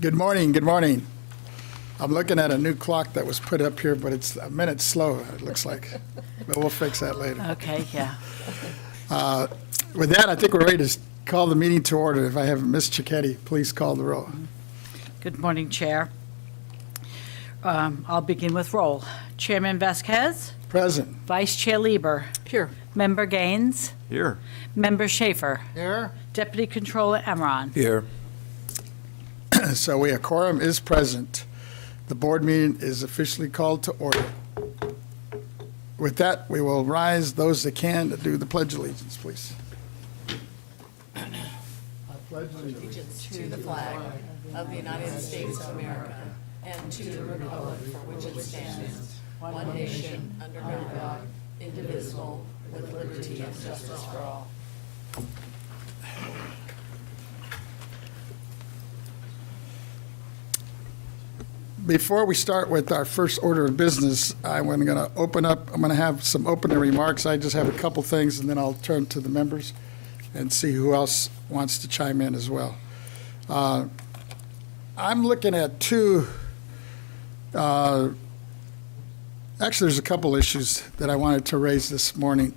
Good morning, good morning. I'm looking at a new clock that was put up here, but it's a minute slow, it looks like. But we'll fix that later. Okay, yeah. With that, I think we're ready to call the meeting to order. If I have Ms. Cicchetti, please call the roll. Good morning, Chair. I'll begin with roll. Chairman Vasquez, Present. Vice Chair Lieber. Here. Member Gaines, Here. Member Schaefer, Here. Deputy Controller Emron. Here. So a quorum is present. The board meeting is officially called to order. With that, we will rise, those that can, to do the Pledge of Allegiance, please. I pledge allegiance To the flag of the United States of America and to the republic for which it stands, one nation, under God, indivisible, with liberty and justice for all. Before we start with our first order of business, I'm going to have some opening remarks. I just have a couple things, and then I'll turn to the members and see who else wants to chime in as well. I'm looking at actually, there's a couple issues that I wanted to raise this morning.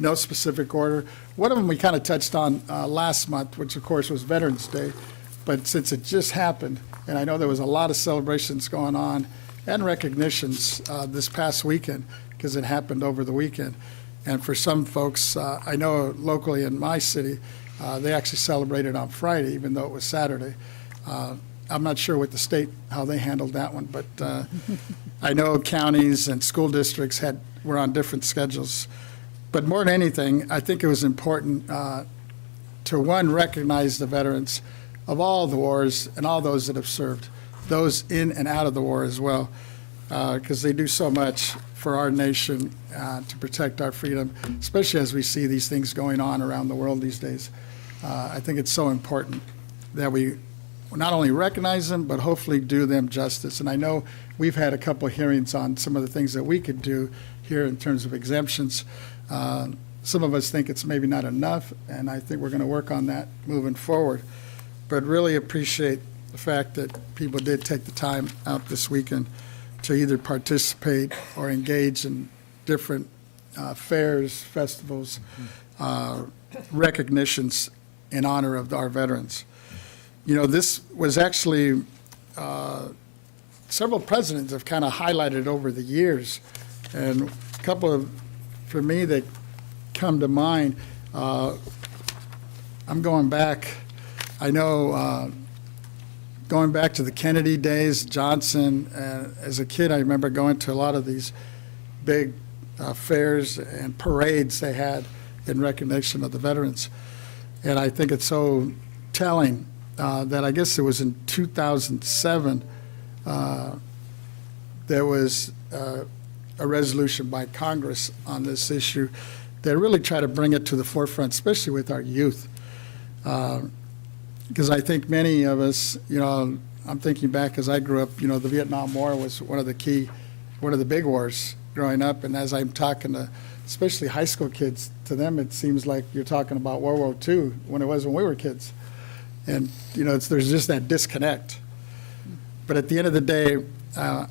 No specific order. One of them we kind of touched on last month, which of course was Veterans Day, but since it just happened, and I know there was a lot of celebrations going on and recognitions this past weekend because it happened over the weekend. And for some folks, I know locally in my city, they actually celebrated on Friday, even though it was Saturday. I'm not sure with the state how they handled that one, but I know counties and school districts were on different schedules. But more than anything, I think it was important to, one, recognize the veterans of all the wars and all those that have served, those in and out of the war as well, because they do so much for our nation to protect our freedom, especially as we see these things going on around the world these days. I think it's so important that we not only recognize them, but hopefully do them justice. And I know we've had a couple of hearings on some of the things that we could do here in terms of exemptions. Some of us think it's maybe not enough, and I think we're going to work on that moving forward. But really appreciate the fact that people did take the time out this weekend to either participate or engage in different fairs, festivals, recognitions in honor of our veterans. You know, this was actually, several presidents have kind of highlighted over the years, and a couple of, for me, that come to mind. I'm going back, I know, going back to the Kennedy days, Johnson, as a kid, I remember going to a lot of these big fairs and parades they had in recognition of the veterans. And I think it's so telling that I guess it was in 2007, there was a resolution by Congress on this issue that really tried to bring it to the forefront, especially with our youth. Because I think many of us, you know, I'm thinking back as I grew up, you know, the Vietnam War was one of the big wars growing up. And as I'm talking to especially high school kids, to them it seems like you're talking about World War II when it was when we were kids. And, you know, there's just that disconnect. But at the end of the day, I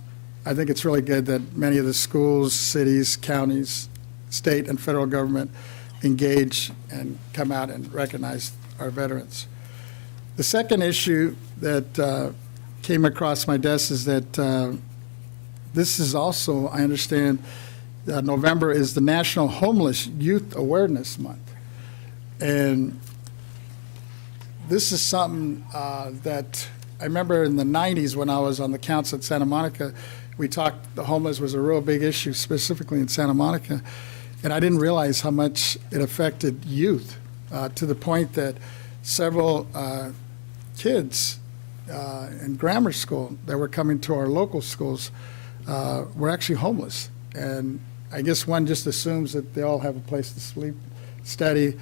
think it's really good that many of the schools, cities, counties, state and federal government engage and come out and recognize our veterans. The second issue that came across my desk is that this is also, I understand, November is the National Homeless Youth Awareness Month. And this is something that I remember in the 90s when I was on the council at Santa Monica, we talked, the homeless was a real big issue, specifically in Santa Monica. And I didn't realize how much it affected youth to the point that several kids in grammar school that were coming to our local schools were actually homeless. And I guess one just assumes that they all have a place to sleep, study,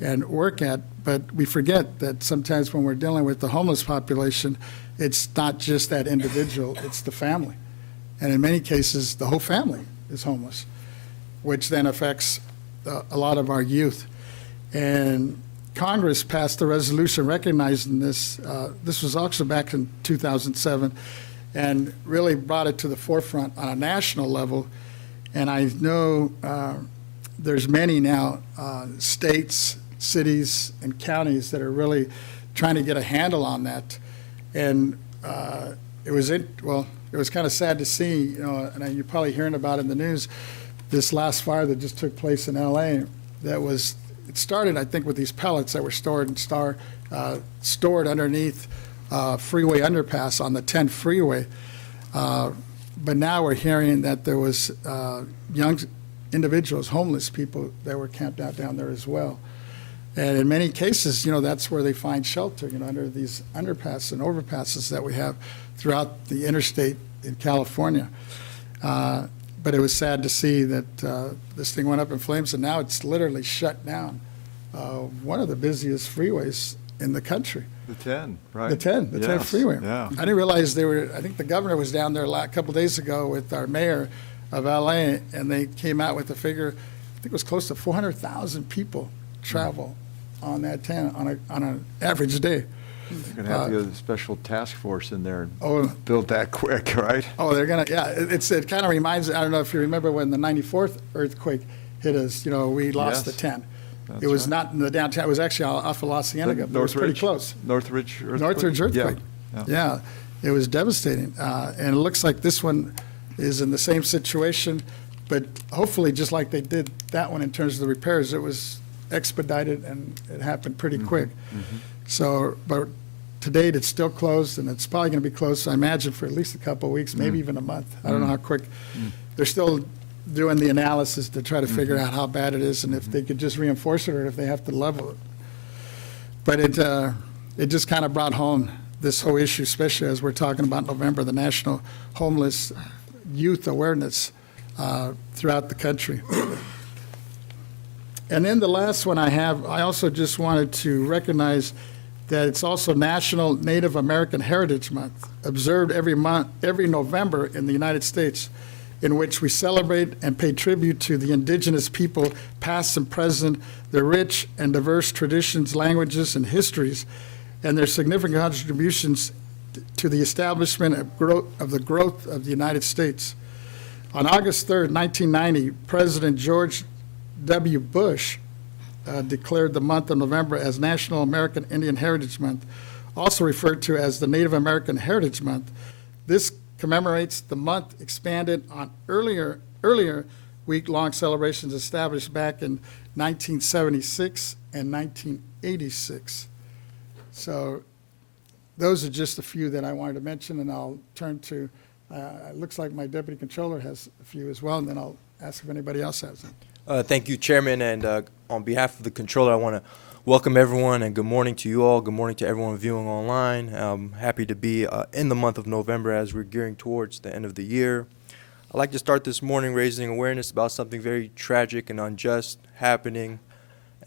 and work at, but we forget that sometimes when we're dealing with the homeless population, it's not just that individual, it's the family. And in many cases, the whole family is homeless, which then affects a lot of our youth. And Congress passed a resolution recognizing this. This was also back in 2007, and really brought it to the forefront on a national level. And I know there's many now states, cities, and counties that are really trying to get a handle on that. And it was kind of sad to see, and you're probably hearing about in the news, this last fire that just took place in LA. It started, I think, with these pellets that were stored underneath freeway underpass on the 10 freeway. But now we're hearing that there was young individuals, homeless people, that were camped out down there as well. And in many cases, that's where they find shelter, under these underpasses and overpasses that we have throughout the interstate in California. But it was sad to see that this thing went up in flames, and now it's literally shut down one of the busiest freeways in the country. The 10, right? The 10 freeway. Yeah. I didn't realize I think the governor was down there a couple days ago with our mayor of LA, and they came out with a figure, I think it was close to 400,000 people travel on that 10 on an average day. You're going to have to get a special task force in there Oh. and build that quick, right? Oh, they're gonna, yeah, it kind of reminds, I don't know if you remember when the 94th earthquake hit us, we lost the Yes. 10. That's It was right. not in the downtown, it was actually off of La Cienega, but it was pretty close. Northridge earthquake? Northridge earthquake. Yeah. Yeah, it was devastating. And it looks like this one is in the same situation, but hopefully, just like they did that one in terms of the repairs, it was expedited and it happened pretty quick. So, but to date, it's still closed, and it's probably going to be closed, I imagine, for at least a couple of weeks, maybe even a month. I don't know how quick. They're still doing the analysis to try to figure out how bad it is and if they could just reinforce it or if they have to level it. But it just kind of brought home this whole issue, especially as we're talking about November, the National Homeless Youth Awareness throughout the country. And then the last one I also just wanted to recognize that it's also National Native American Heritage Month, observed every November in the United States, in which we celebrate and pay tribute to the indigenous people, past and present, their rich and diverse traditions, languages, and histories, and their significant contributions to the establishment of the growth of the United States. On August 3rd, 1990, President George W. Bush declared the month of November as National American Indian Heritage Month, also referred to as the Native American Heritage Month. This commemorates the month expanded on earlier week-long celebrations established back in 1976 and 1986. So those are just a few that I wanted to mention, and I'll turn to, it looks like my Deputy Controller has a few as well, and then I'll ask if anybody else has them. Thank you, Chairman, and on behalf of the Controller, I want to welcome everyone and good morning to you all. Good morning to everyone viewing online. I'm happy to be in the month of November as we're gearing towards the end of the year. I'd like to start this morning raising awareness about something very tragic and unjust happening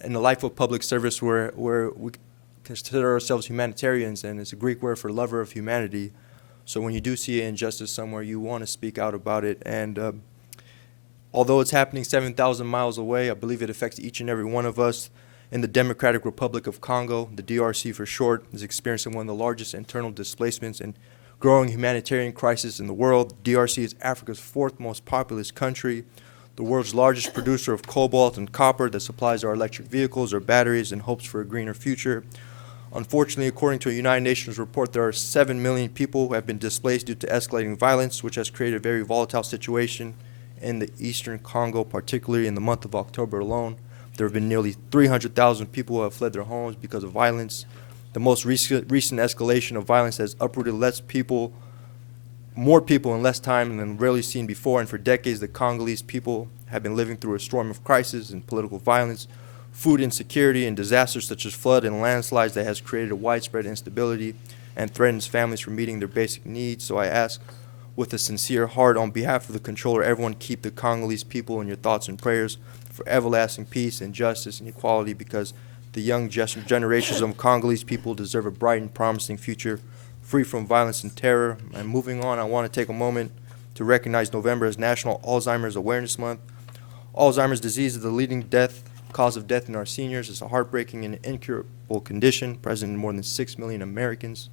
in the life of public service where we consider ourselves humanitarians, and it's a Greek word for lover of humanity. So when you do see an injustice somewhere, you want to speak out about it. And although it's happening 7,000 miles away, I believe it affects each and every one of us. In the Democratic Republic of Congo, the DRC for short, is experiencing one of the largest internal displacements and growing humanitarian crisis in the world. DRC is Africa's fourth most populous country, the world's largest producer of cobalt and copper that supplies our electric vehicles, our batteries, and hopes for a greener future. Unfortunately, according to a United Nations report, there are 7 million people who have been displaced due to escalating violence, which has created a very volatile situation in the eastern Congo, particularly in the month of October alone. There have been nearly 300,000 people who have fled their homes because of violence. The most recent escalation of violence has uprooted more people in less time than rarely seen before, and for decades the Congolese people have been living through a storm of crisis and political violence, food insecurity, and disasters such as flood and landslides that has created a widespread instability and threatens families from meeting their basic needs. So I ask with a sincere heart on behalf of the Controller, everyone keep the Congolese people in your thoughts and prayers for everlasting peace and justice and equality, because the young generations of Congolese people deserve a bright and promising future free from violence and terror. And moving on, I want to take a moment to recognize November as National Alzheimer's Awareness Month. Alzheimer's disease is the leading death cause of death in our seniors. It's a heartbreaking and incurable condition present in more than 6 million Americans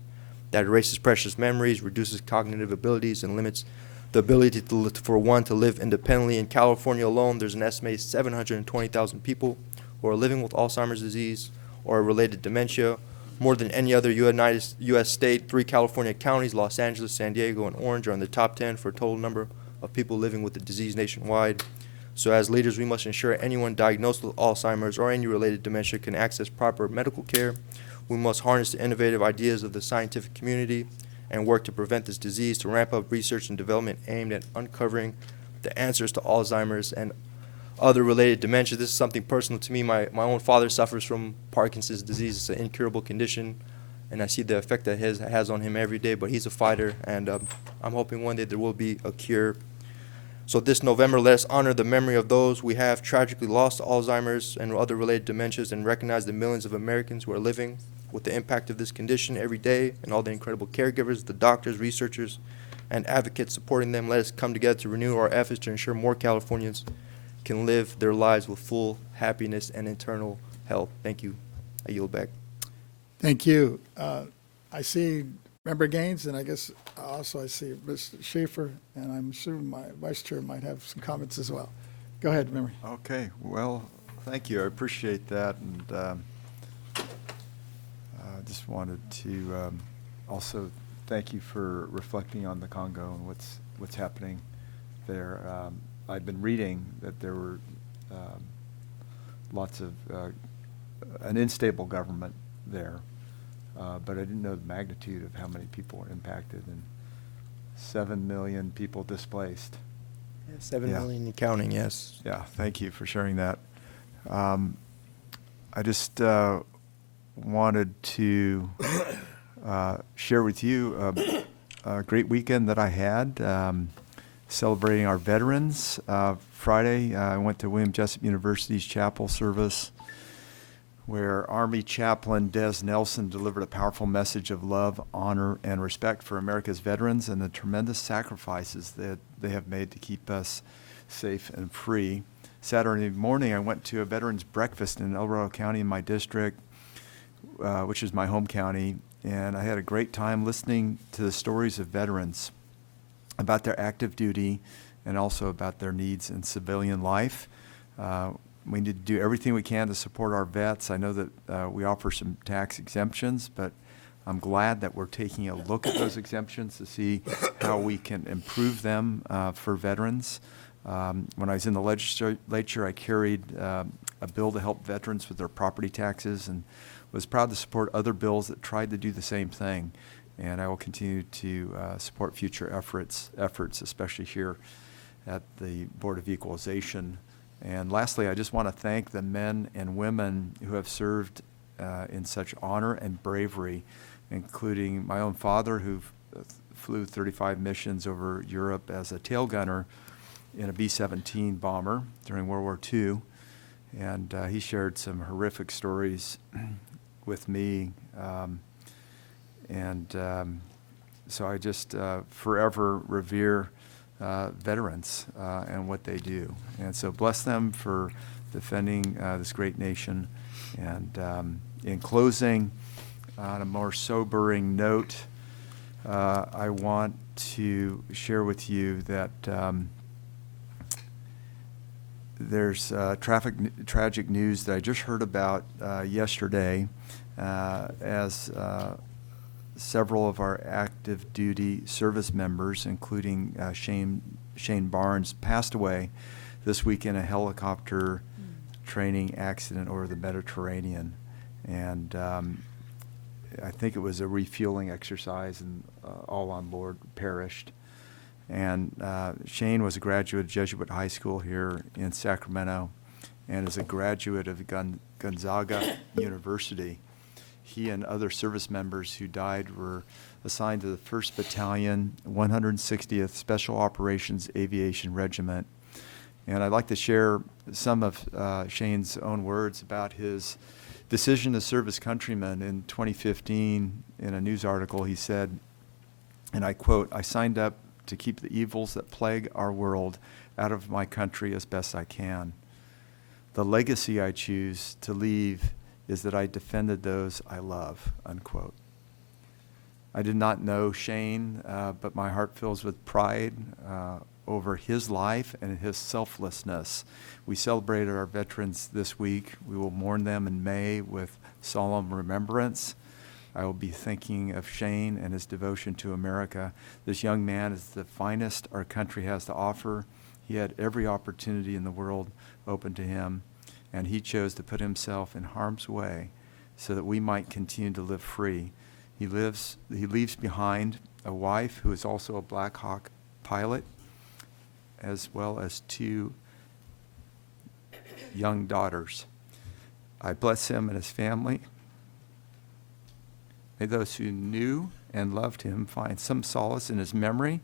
that erases precious memories, reduces cognitive abilities, and limits the ability for one to live independently. In California alone, there's an estimated 720,000 people who are living with Alzheimer's disease or a related dementia. More than any other U.S. state, 3 California counties, Los Angeles, San Diego, and Orange, are in the top 10 for a total number of people living with the disease nationwide. So as leaders, we must ensure anyone diagnosed with Alzheimer's or any related dementia can access proper medical care. We must harness the innovative ideas of the scientific community and work to prevent this disease, to ramp up research and development aimed at uncovering the answers to Alzheimer's and other related dementia. This is something personal to me. My own father suffers from Parkinson's disease. It's an incurable condition, and I see the effect that it has on him every day, but he's a fighter, and I'm hoping one day there will be a cure. So this November, let us honor the memory of those we have tragically lost to Alzheimer's and other related dementias, and recognize the millions of Americans who are living with the impact of this condition every day, and all the incredible caregivers, the doctors, researchers, and advocates supporting them. Let us come together to renew our efforts to ensure more Californians can live their lives with full happiness and eternal health. Thank you. I yield back. Thank you. I see Member Gaines, and I guess also I see Mr. Schaefer, and I'm sure my vice chair might have some comments as well. Go ahead, Member. Okay, well, thank you. I appreciate that, and I just wanted to also thank you for reflecting on the Congo and what's happening there. I've been reading that there were lots of an unstable government there, but I didn't know the magnitude of how many people were impacted, and 7 million people displaced. Yeah, 7 Yeah. million and counting, yes. Yeah, thank you for sharing that. I just wanted to share with you a great weekend that I had, celebrating our veterans. Friday, I went to William Jessup University's chapel service, where Army Chaplain Des Nelson delivered a powerful message of love, honor, and respect for America's veterans and the tremendous sacrifices that they have made to keep us safe and free. Saturday morning, I went to a veterans breakfast in El Dorado County in my district, which is my home county, and I had a great time listening to the stories of veterans about their active duty and also about their needs in civilian life. We need to do everything we can to support our vets. I know that we offer some tax exemptions, but I'm glad that we're taking a look at those exemptions to see how we can improve them for veterans. When I was in the legislature, I carried a bill to help veterans with their property taxes, and was proud to support other bills that tried to do the same thing. And I will continue to support future efforts, especially here at the Board of Equalization. And lastly, I just want to thank the men and women who have served in such honor and bravery, including my own father, who flew 35 missions over Europe as a tail gunner in a B-17 bomber during World War II. And he shared some horrific stories with me. So I just forever revere veterans and what they do. And so bless them for defending this great nation. And in closing, on a more sobering note, I want to share with you that there's tragic news that I just heard about yesterday, as several of our active duty service members, including Shane Barnes, passed away this week in a helicopter training accident over the Mediterranean. And I think it was a refueling exercise, and all on board perished. And Shane was a graduate of Jesuit High School here in Sacramento, and is a graduate of Gonzaga University. He and other service members who died were assigned to the 1st Battalion, 160th Special Operations Aviation Regiment. And I'd like to share some of Shane's own words about his decision to serve his countrymen. In 2015, in a news article, he said, and I quote, "I signed up to keep the evils that plague our world out of my country as best I can. The legacy I choose to leave is that I defended those I love, unquote. I did not know Shane, but my heart fills with pride over his life and his selflessness. We celebrated our veterans this week. We will mourn them in May with solemn remembrance. I will be thinking of Shane and his devotion to America. This young man is the finest our country has to offer. He had every opportunity in the world open to him, and he chose to put himself in harm's way so that we might continue to live free. He leaves behind a wife who is also a Black Hawk pilot, as well as 2 young daughters. I bless him and his family. May those who knew and loved him find some solace in his memory.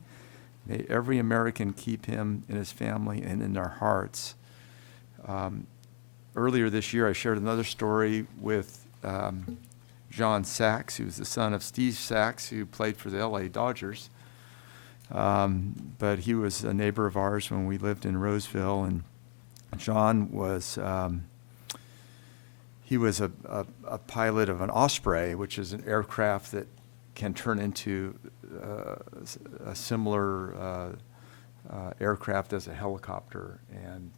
May every American keep him in his family and in their hearts. Earlier this year, I shared another story with John Sachs, who's the son of Steve Sachs, who played for the LA Dodgers. But he was a neighbor of ours when we lived in Roseville, and John was he was a pilot of an Osprey, which is an aircraft that can turn into a similar aircraft as a helicopter, and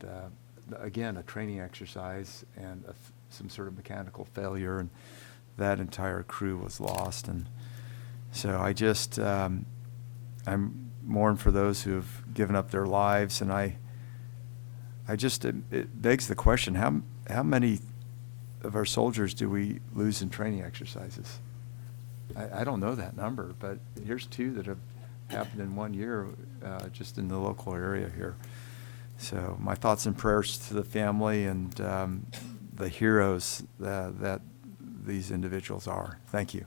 again, a training exercise and some sort of mechanical failure, and that entire crew was lost. And so I just I'm mourn for those who have given up their lives, and I just it begs the question: how many of our soldiers do we lose in training exercises? I don't know that number, but here's 2 that have happened in 1 year, just in the local area here. So my thoughts and prayers to the family and the heroes that these individuals are. Thank you.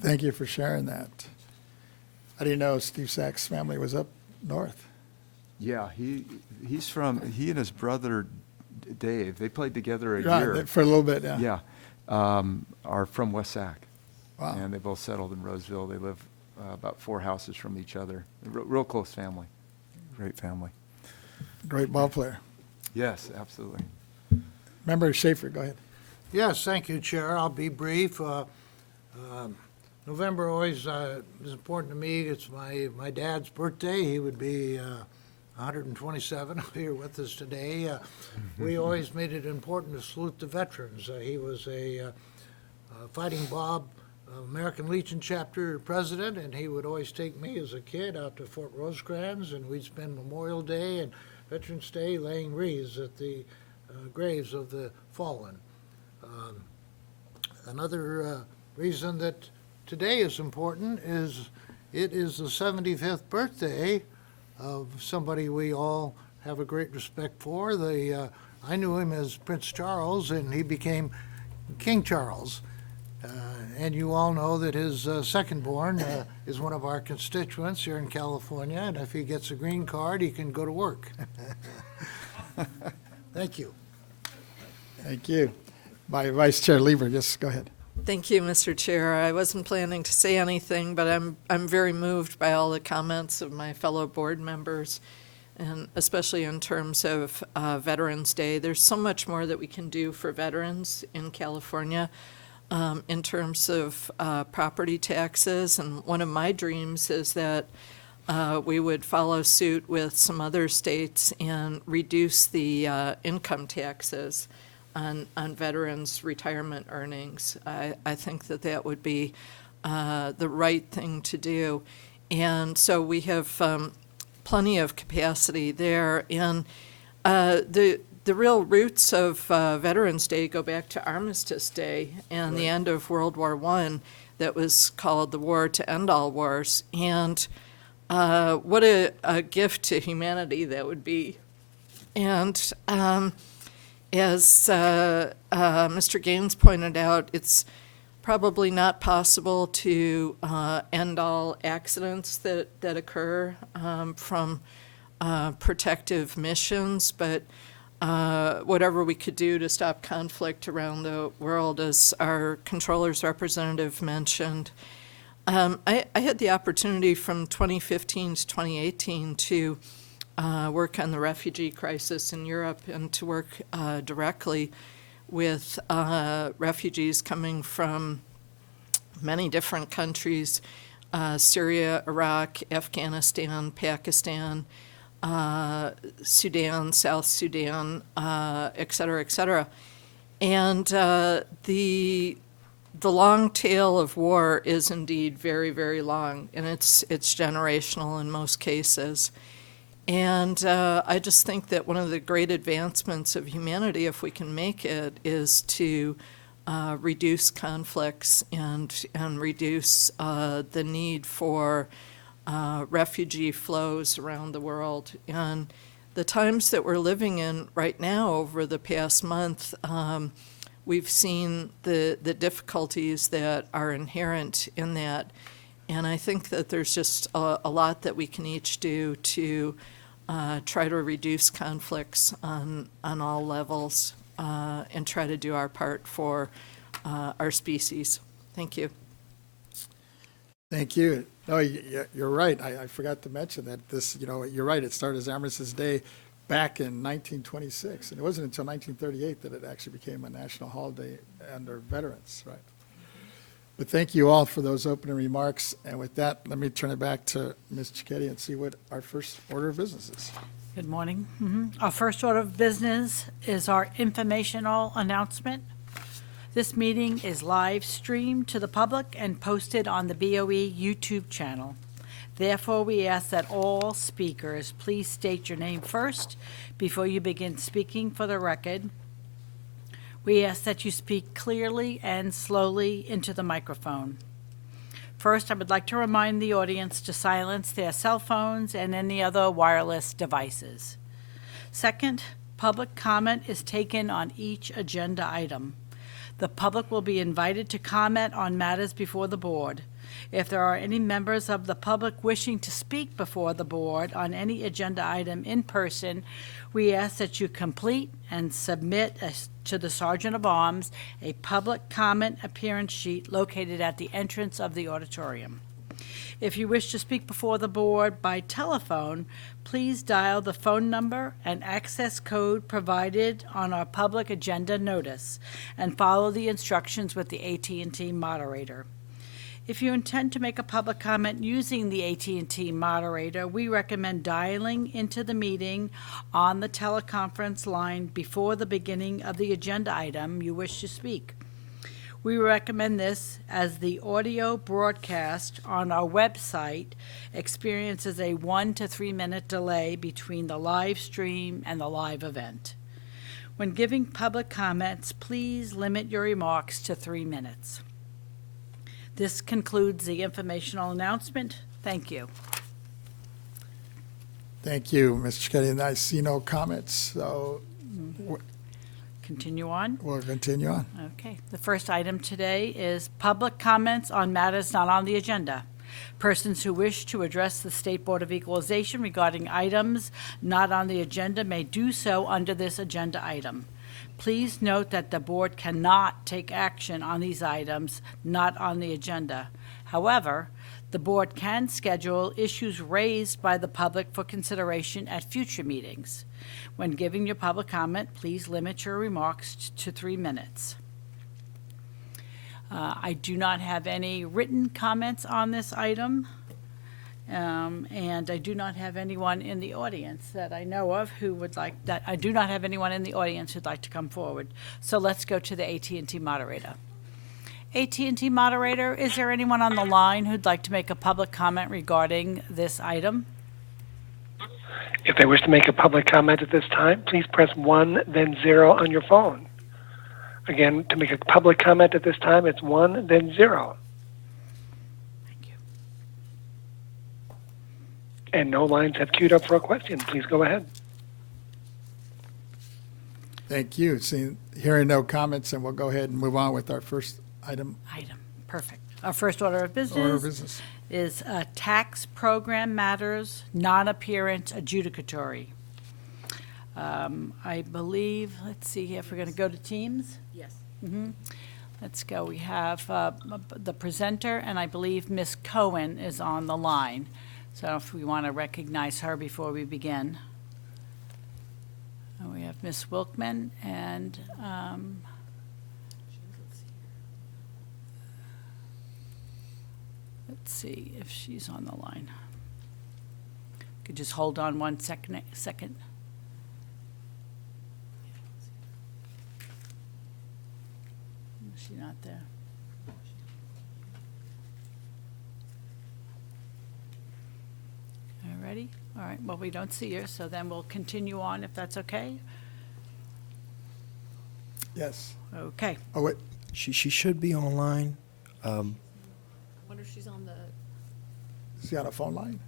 Thank you for sharing that. I didn't know Steve Sachs' family was up north. Yeah, he and his brother Dave, they played together a Right, year. for a little bit, yeah. Yeah, are from West Sac. Wow. And they both settled in Roseville. They live about 4 houses from each other. Real close family. Great family. Great ball player. Yes, absolutely. Member Schaefer, go ahead. Yes, thank you, Chair. I'll be brief. November always is important to me. It's my dad's birthday. He would be 127 here with us today. We always made it important to salute the veterans. He was a Fighting Bob American Legion chapter president, and he would always take me as a kid out to Fort Rosecrans, and we'd spend Memorial Day and Veterans Day laying wreaths at the graves of the fallen. Another reason that today is important is it is the 75th birthday of somebody we all have a great respect for. I knew him as Prince Charles, and he became King Charles. And you all know that his second-born is one of our constituents here in California, and if he gets a green card, he can go to work. Thank you. Thank you. By Vice Chair Lieber, yes, go ahead. Thank you, Mr. Chair. I wasn't planning to say anything, but I'm very moved by all the comments of my fellow board members, and especially in terms of Veterans Day. There's so much more that we can do for veterans in California in terms of property taxes, and one of my dreams is that we would follow suit with some other states and reduce the income taxes on veterans' retirement earnings. I think that would be the right thing to do. And so we have plenty of capacity there. And the real roots of Veterans Day go back to Armistice Day and the end of World War I, that was called the War to End All Wars. And what a gift to humanity that would be. And as Mr. Gaines pointed out, it's probably not possible to end all accidents that occur from protective missions, but whatever we could do to stop conflict around the world, as our controller's representative mentioned. I had the opportunity from 2015 to 2018 to work on the refugee crisis in Europe and to work directly with refugees coming from many different countries, Syria, Iraq, Afghanistan, Pakistan, Sudan, South Sudan, et cetera, et cetera. And the long tail of war is indeed very, very long, and it's generational in most cases. And I just think that one of the great advancements of humanity, if we can make it, is to reduce conflicts and reduce the need for refugee flows around the world. And the times that we're living in right now, over the past month, we've seen the difficulties that are inherent in that. And I think that there's just a lot that we can each do to try to reduce conflicts on all levels and try to do our part for our species. Thank you. Thank you. No, you're right. I forgot to mention that this, you're right. It started as Armistice Day back in 1926. And it wasn't until 1938 that it actually became a national holiday under veterans, right? But thank you all for those opening remarks. And with that, let me turn it back to Ms. Cicchetti and see what our first order of business is. Good morning. Our first order of business is our informational announcement. This meeting is live streamed to the public and posted on the BoE YouTube channel. Therefore, we ask that all speakers please state your name first before you begin speaking for the record. We ask that you speak clearly and slowly into the microphone. First, I would like to remind the audience to silence their cell phones and any other wireless devices. Second, public comment is taken on each agenda item. The public will be invited to comment on matters before the board. If there are any members of the public wishing to speak before the board on any agenda item in person, we ask that you complete and submit to the Sergeant of Arms a public comment appearance sheet located at the entrance of the auditorium. If you wish to speak before the board by telephone, please dial the phone number and access code provided on our public agenda notice and follow the instructions with the AT&T moderator. If you intend to make a public comment using the AT&T moderator, we recommend dialing into the meeting on the teleconference line before the beginning of the agenda item you wish to speak. We recommend this as the audio broadcast on our website experiences a 1 to 3 minute delay between the live stream and the live event. When giving public comments, please limit your remarks to 3 minutes. This concludes the informational announcement. Thank you. Thank you, Ms. Cicchetti. And I see no comments, so Continue on. we'll continue on. Okay. The first item today is public comments on matters not on the agenda. Persons who wish to address the State Board of Equalization regarding items not on the agenda may do so under this agenda item. Please note that the board cannot take action on these items not on the agenda. However, the board can schedule issues raised by the public for consideration at future meetings. When giving your public comment, please limit your remarks to 3 minutes. I do not have any written comments on this item. And I do not have anyone in the audience that I know of who would like that. I do not have anyone in the audience who'd like to come forward. So let's go to the AT&T moderator. AT&T moderator, is there anyone on the line who'd like to make a public comment regarding this item? If they wish to make a public comment at this time, please press 1, then 0 on your phone. Again, to make a public comment at this time, it's 1, then 0. Thank you. And no lines have queued up for a question. Please go ahead. Thank you. Hearing no comments, and we'll go ahead and move on with our first item. Perfect. Our first order of business. Order of business. Is tax program matters, non-appearance adjudicatory. I believe, let's see if we're going to go to teams. Yes. Let's go. We have the presenter, and I believe Ms. Cohen is on the line. So if we want to recognize her before we begin. We have Miss Wilkman and let's see if she's on the line. Could just hold on one second. Is she not there? All righty. All right. Well, we don't see her, so then we'll continue on if that's okay. Yes. Okay. Oh, wait. She should be online. I wonder if she's on the, Is he on a phone line?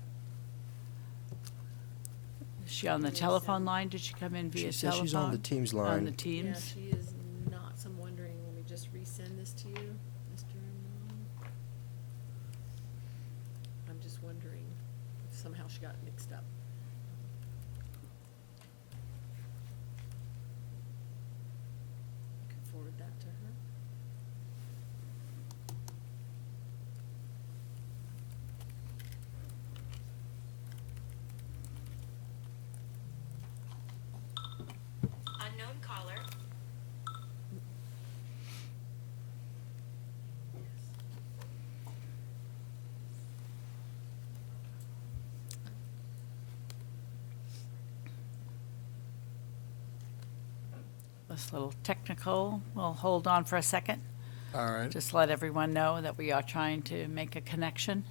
Is she on the telephone line? Did she come in She via says telephone? she's on the Teams On the line. yeah, Teams? she is not, so I'm wondering, let me just resend this to you, Mr. I'm just wondering if somehow she got mixed up. Could forward that to her. Unknown caller. This little technical, we'll hold on for a second. All right. Just let everyone know that we are trying to make a connection.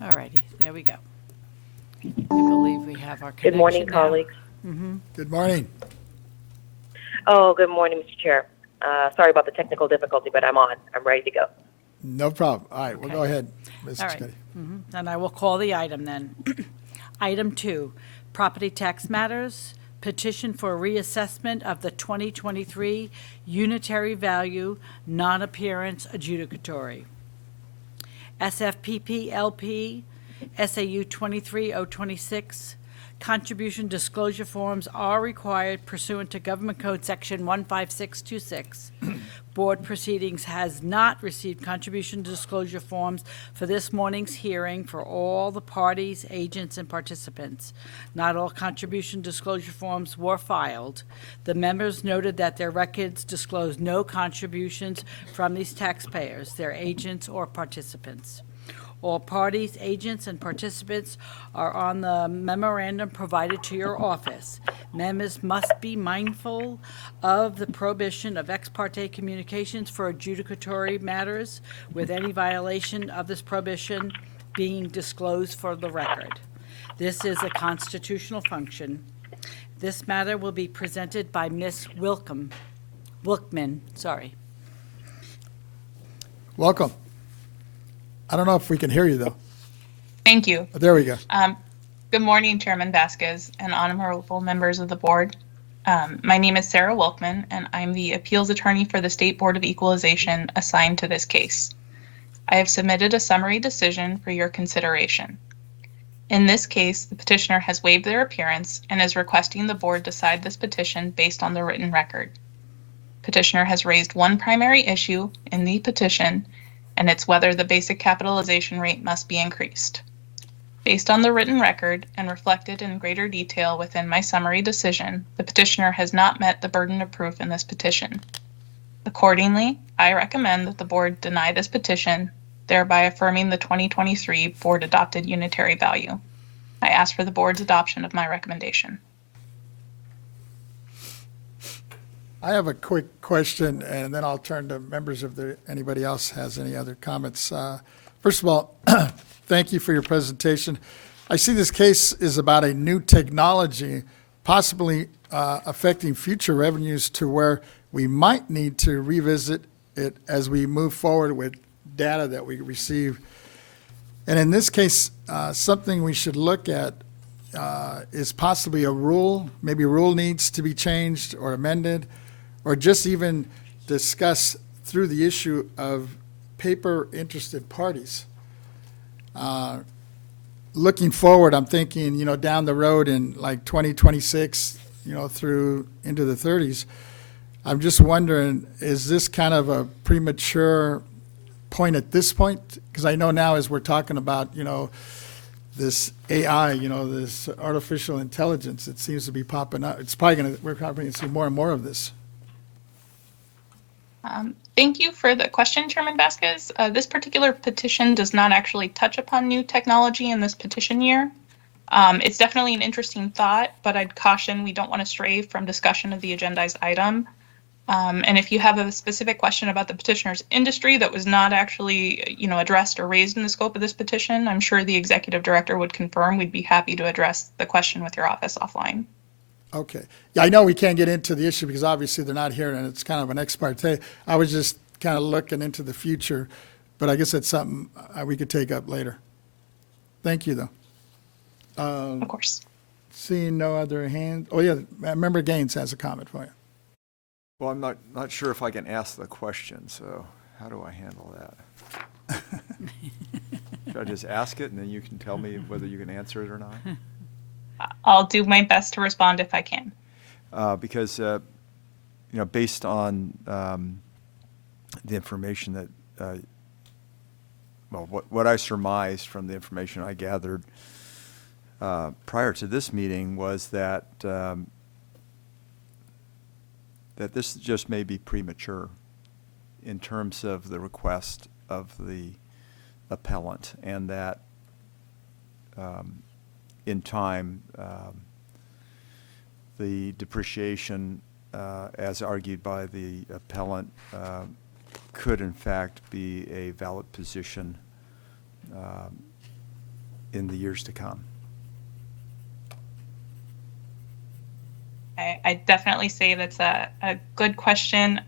All righty, there we go. I believe we have our connection Good morning, now. colleagues. Good morning. Oh, good morning, Mr. Chair. Sorry about the technical difficulty, but I'm on. I'm ready to go. No problem. All right, well, go Okay. ahead, Mrs. All right. Scotty. Then I will call the item then. Item 2, property tax matters, petition for reassessment of the 2023 unitary value non-appearance adjudicatory. SFPP LP, SAU 23026, contribution disclosure forms are required pursuant to Government Code Section 15626. Board Proceedings has not received contribution disclosure forms for this morning's hearing for all the parties, agents, and participants. Not all contribution disclosure forms were filed. The members noted that their records disclose no contributions from these taxpayers, their agents, or participants. All parties, agents, and participants are on the memorandum provided to your office. Members must be mindful of the prohibition of ex parte communications for adjudicatory matters, with any violation of this prohibition being disclosed for the record. This is a constitutional function. This matter will be presented by Ms. Wilkman, sorry. Welcome. I don't know if we can hear you, though. Thank you. There we go. Good morning, Chairman Vasquez and honorable members of the board. My name is Sarah Wilkman, and I'm the appeals attorney for the State Board of Equalization assigned to this case. I have submitted a summary decision for your consideration. In this case, the petitioner has waived their appearance and is requesting the board decide this petition based on the written record. Petitioner has raised one primary issue in the petition, and it's whether the basic capitalization rate must be increased. Based on the written record and reflected in greater detail within my summary decision, the petitioner has not met the burden of proof in this petition. Accordingly, I recommend that the board deny this petition, thereby affirming the 2023 board-adopted unitary value. I ask for the board's adoption of my recommendation. I have a quick question, and then I'll turn to members if anybody else has any other comments. First of all, thank you for your presentation. I see this case is about a new technology possibly affecting future revenues to where we might need to revisit it as we move forward with data that we receive. And in this case, something we should look at is possibly a rule. Maybe a rule needs to be changed or amended, or just even discuss through the issue of paper-interested parties. Looking forward, I'm thinking, down the road in like 2026, through into the 30s, I'm just wondering, is this kind of a premature point at this point? Because I know now as we're talking about, this AI, this artificial intelligence, it seems to be popping up. We're probably going to see more and more of this. Thank you for the question, Chairman Vasquez. This particular petition does not actually touch upon new technology in this petition year. It's definitely an interesting thought, but I'd caution we don't want to stray from discussion of the agendized item. And if you have a specific question about the petitioner's industry that was not actually, addressed or raised in the scope of this petition, I'm sure the executive director would confirm. We'd be happy to address the question with your office offline. Okay. Yeah, I know we can't get into the issue because obviously they're not here and it's kind of an ex parte. I was just kind of looking into the future, but I guess that's something we could take up later. Thank you, though. Of course. Seeing no other hands. Oh, yeah, Member Gaines has a comment for you. Well, I'm not sure if I can ask the question, so how do I handle that? Should I just ask it and then you can tell me whether you can answer it or not? I'll do my best to respond if I can. Because, based on the information that, what I surmised from the information I gathered prior to this meeting was that that this just may be premature in terms of the request of the appellant, and that in time, the depreciation, as argued by the appellant, could in fact be a valid position in the years to come. I definitely say that's a good question.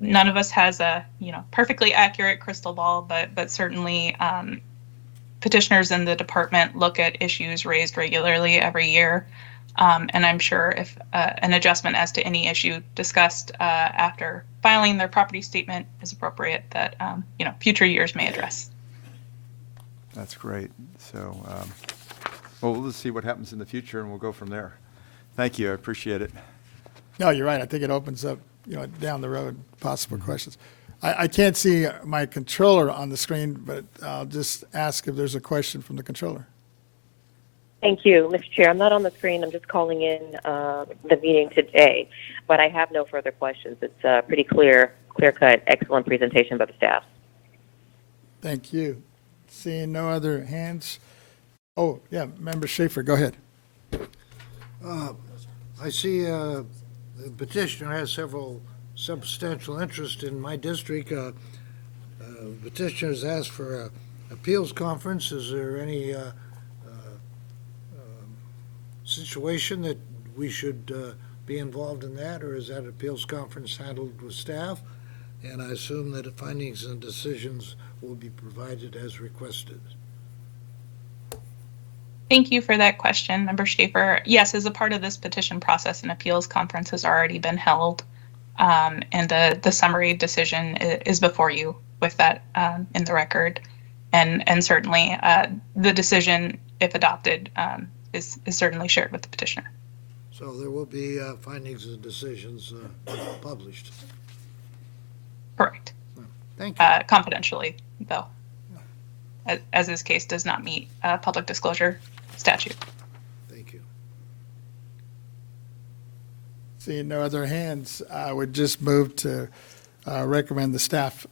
None of us has a perfectly accurate crystal ball, but certainly petitioners in the department look at issues raised regularly every year, and I'm sure if an adjustment as to any issue discussed after filing their property statement is appropriate, that future years may address. That's great. So, well, we'll just see what happens in the future, and we'll go from there. Thank you. I appreciate it. No, you're right. I think it opens up, down the road, possible questions. I can't see my controller on the screen, but I'll just ask if there's a question from the controller. Thank you, Mr. Chair. I'm not on the screen. I'm just calling in the meeting today, but I have no further questions. It's pretty clear-cut, excellent presentation by the staff. Thank you. Seeing no other hands. Oh, yeah, Member Schaefer, go ahead. I see the petitioner has several substantial interest in my district. Petitioners asked for a appeals conference. Is there any situation that we should be involved in that, or is that appeals conference handled with staff? And I assume that the findings and decisions will be provided as requested. Thank you for that question, Member Schaefer. Yes, as a part of this petition process, an appeals conference has already been held, and the summary decision is before you with that in the record. And certainly the decision, if adopted, is certainly shared with the petitioner. So there will be findings and decisions published. Correct. Thank you. Confidentially, though, as this case does not meet public disclosure statute. Thank you. Seeing no other hands, I would just move to recommend the staff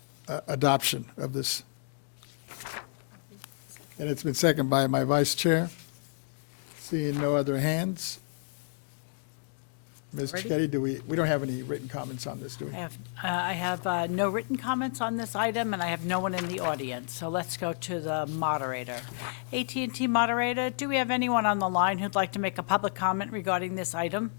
adoption of this. And it's been seconded by my vice chair. Seeing no other hands, Ms. Ready? Cicchetti, we don't have any written comments on this, do we? I have no written comments on this item, and I have no one in the audience. So let's go to the moderator. AT&T moderator, do we have anyone on the line who'd like to make a public comment regarding this item?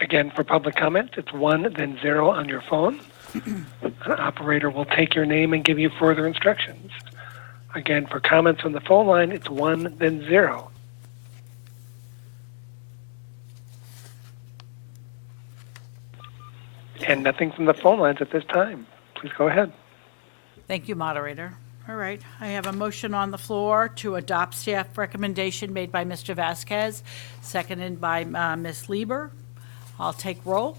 Again, for public comment, it's 1, then 0 on your phone. An operator will take your name and give you further instructions. Again, for comments on the phone line, it's 1, then 0. And nothing from the phone lines at this time. Please go ahead. Thank you, moderator. All right, I have a motion on the floor to adopt staff recommendation made by Mr. Vasquez, seconded by Ms. Lieber. I'll take roll.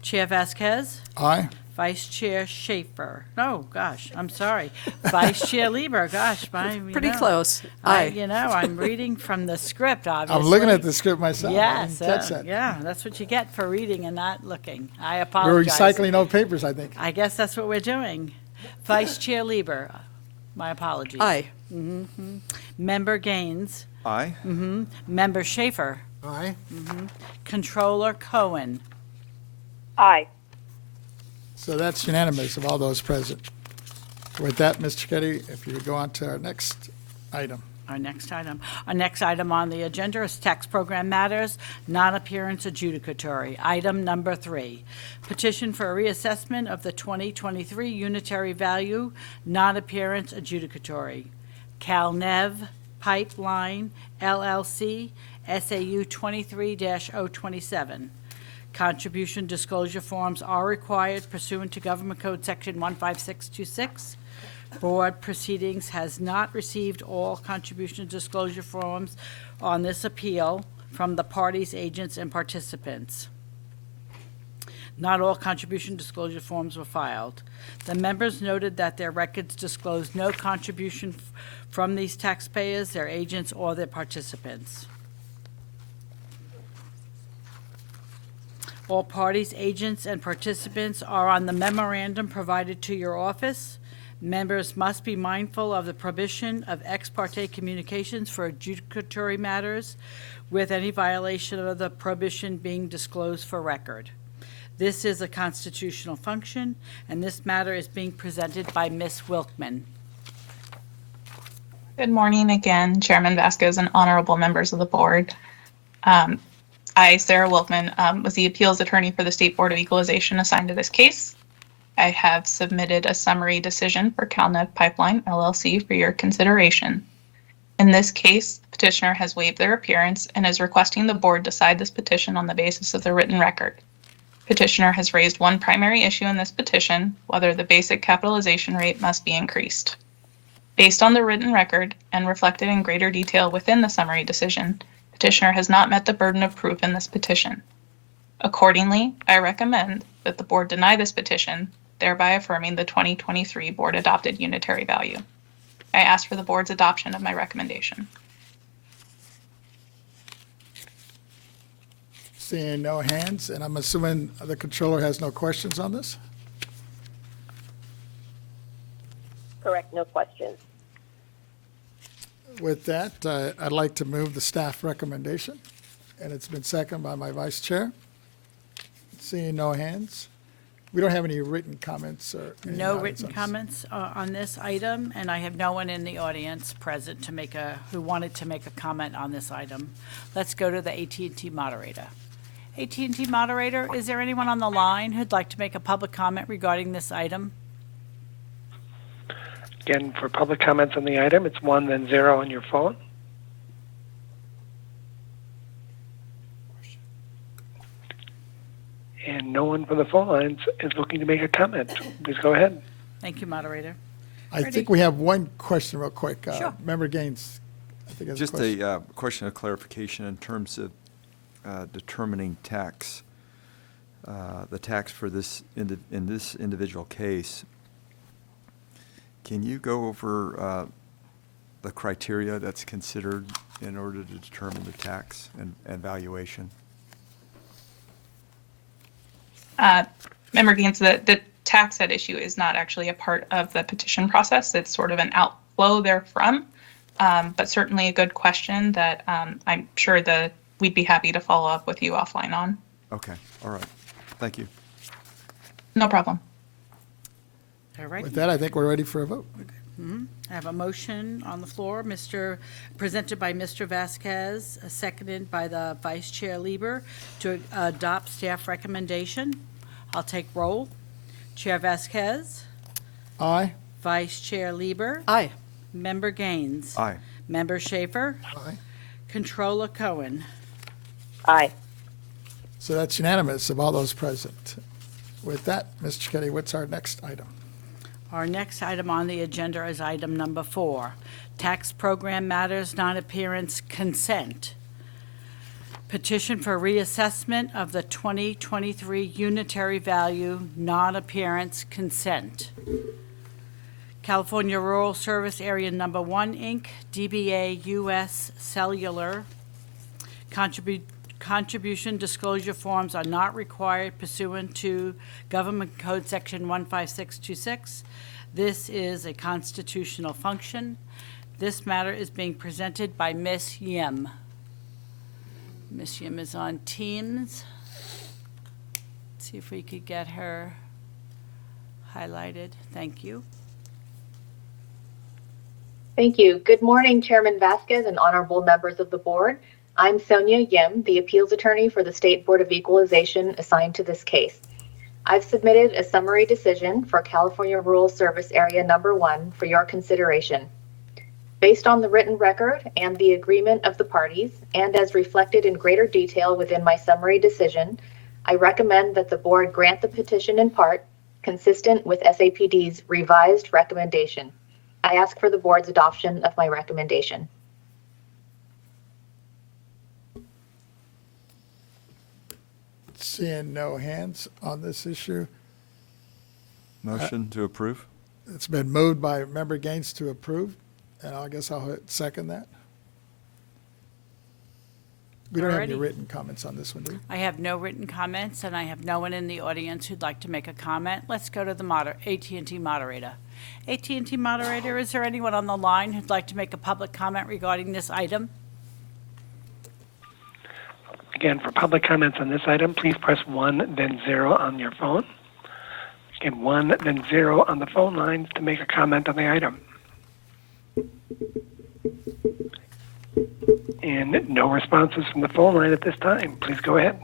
Chair Vasquez? Aye. Vice Chair Schaefer. No, gosh, I'm sorry. Vice Chair Lieber, gosh, Pretty close. Aye. I'm reading from the script, obviously. I'm looking at the script myself. I Yes, didn't catch that. yeah, that's what you get for reading and not looking. I We're apologize. recycling old papers, I think. I guess that's what we're doing. Vice Chair Lieber, my apologies. Aye. Member Gaines, Aye. Member Schaefer, Aye. Controller Cohen. Aye. So that's unanimous of all those present. With that, Ms. Cicchetti, if you would go on to our next item. Our next item on the agenda is tax program matters, non-appearance adjudicatory. Item number 3, petition for a reassessment of the 2023 unitary value, non-appearance adjudicatory. CalNev Pipeline LLC, SAU 23-027. Contribution disclosure forms are required pursuant to Government Code Section 15626. Board proceedings has not received all contribution disclosure forms on this appeal from the parties, agents, and participants. Not all contribution disclosure forms were filed. The members noted that their records disclosed no contribution from these taxpayers, their agents, or their participants. All parties, agents, and participants are on the memorandum provided to your office. Members must be mindful of the prohibition of ex parte communications for adjudicatory matters, with any violation of the prohibition being disclosed for record. This is a constitutional function, and this matter is being presented by Ms. Wilkman. Good morning again, Chairman Vasquez and honorable members of the board. I, Sarah Wilkman, was the appeals attorney for the State Board of Equalization assigned to this case. I have submitted a summary decision for CalNev Pipeline LLC for your consideration. In this case, the petitioner has waived their appearance and is requesting the board decide this petition on the basis of the written record. Petitioner has raised one primary issue in this petition, whether the basic capitalization rate must be increased. Based on the written record and reflected in greater detail within the summary decision, petitioner has not met the burden of proof in this petition. Accordingly, I recommend that the board deny this petition, thereby affirming the 2023 board adopted unitary value. I ask for the board's adoption of my recommendation. Seeing no hands, and I'm assuming the controller has no questions on this? Correct, no questions. With that, I'd like to move the staff recommendation, and it's been seconded by my vice chair. Seeing no hands. We don't have any written comments or. any No audience written on this. comments on this item, and I have no one in the audience present to who wanted to make a comment on this item. Let's go to the AT&T moderator. AT&T moderator, is there anyone on the line who'd like to make a public comment regarding this item? Again, for public comments on the item, it's 1, then 0 on your phone. And no one from the phone lines is looking to make a comment. Please go ahead. Thank you, moderator. I Ready? think we have one question real quick. Sure. Member Gaines, I think has a Just question. a question of clarification in terms of determining tax, the tax for this, in this individual case. Can you go over the criteria that's considered in order to determine the tax and valuation? Member Gaines, the tax at issue is not actually a part of the petition process. It's sort of an outflow therefrom, but certainly a good question that I'm sure the we'd be happy to follow up with you offline on. Okay, all right. Thank you. No problem. All right. With that, I think we're ready for a vote. I have a motion on the floor, presented by Mr. Vasquez, seconded by the Vice Chair Lieber, to adopt staff recommendation. I'll take roll. Chair Vasquez, Aye? Vice Chair Lieber, Aye. Member Gaines. Aye. Member Schaefer, Aye. Controller Cohen. Aye. So that's unanimous of all those present. With that, Ms. Cicchetti, what's our next item? Our next item on the agenda is item number 4, Tax Program Matters Non-Appearance Consent. Petition for reassessment of the 2023 Unitary Value Non-Appearance Consent. California Rural Service Area Number 1, Inc., DBA US Cellular. Contribution disclosure forms are not required pursuant to Government Code Section 15626. This is a constitutional function. This matter is being presented by Ms. Yim. Ms. Yim is on Teams. Let's see if we could get her highlighted. Thank you. Thank you. Good morning, Chairman Vasquez and honorable members of the board. I'm Sonia Yim, the appeals attorney for the State Board of Equalization assigned to this case. I've submitted a summary decision for California Rural Service Area Number 1 for your consideration. Based on the written record and the agreement of the parties, and as reflected in greater detail within my summary decision, I recommend that the board grant the petition in part, consistent with SAPD's revised recommendation. I ask for the board's adoption of my recommendation. Seeing no hands on this issue, Motion to approve? it's been moved by Member Gaines to approve, and I guess I'll second that. We don't have any Alrighty. written comments on this one, do we? I have no written comments, and I have no one in the audience who'd like to make a comment. Let's go to the AT&T moderator. AT&T moderator, is there anyone on the line who'd like to make a public comment regarding this item? Again, for public comments on this item, please press 1, then 0 on your phone. Again, 1, then 0 on the phone lines to make a comment on the item. And no responses from the phone line at this time. Please go ahead.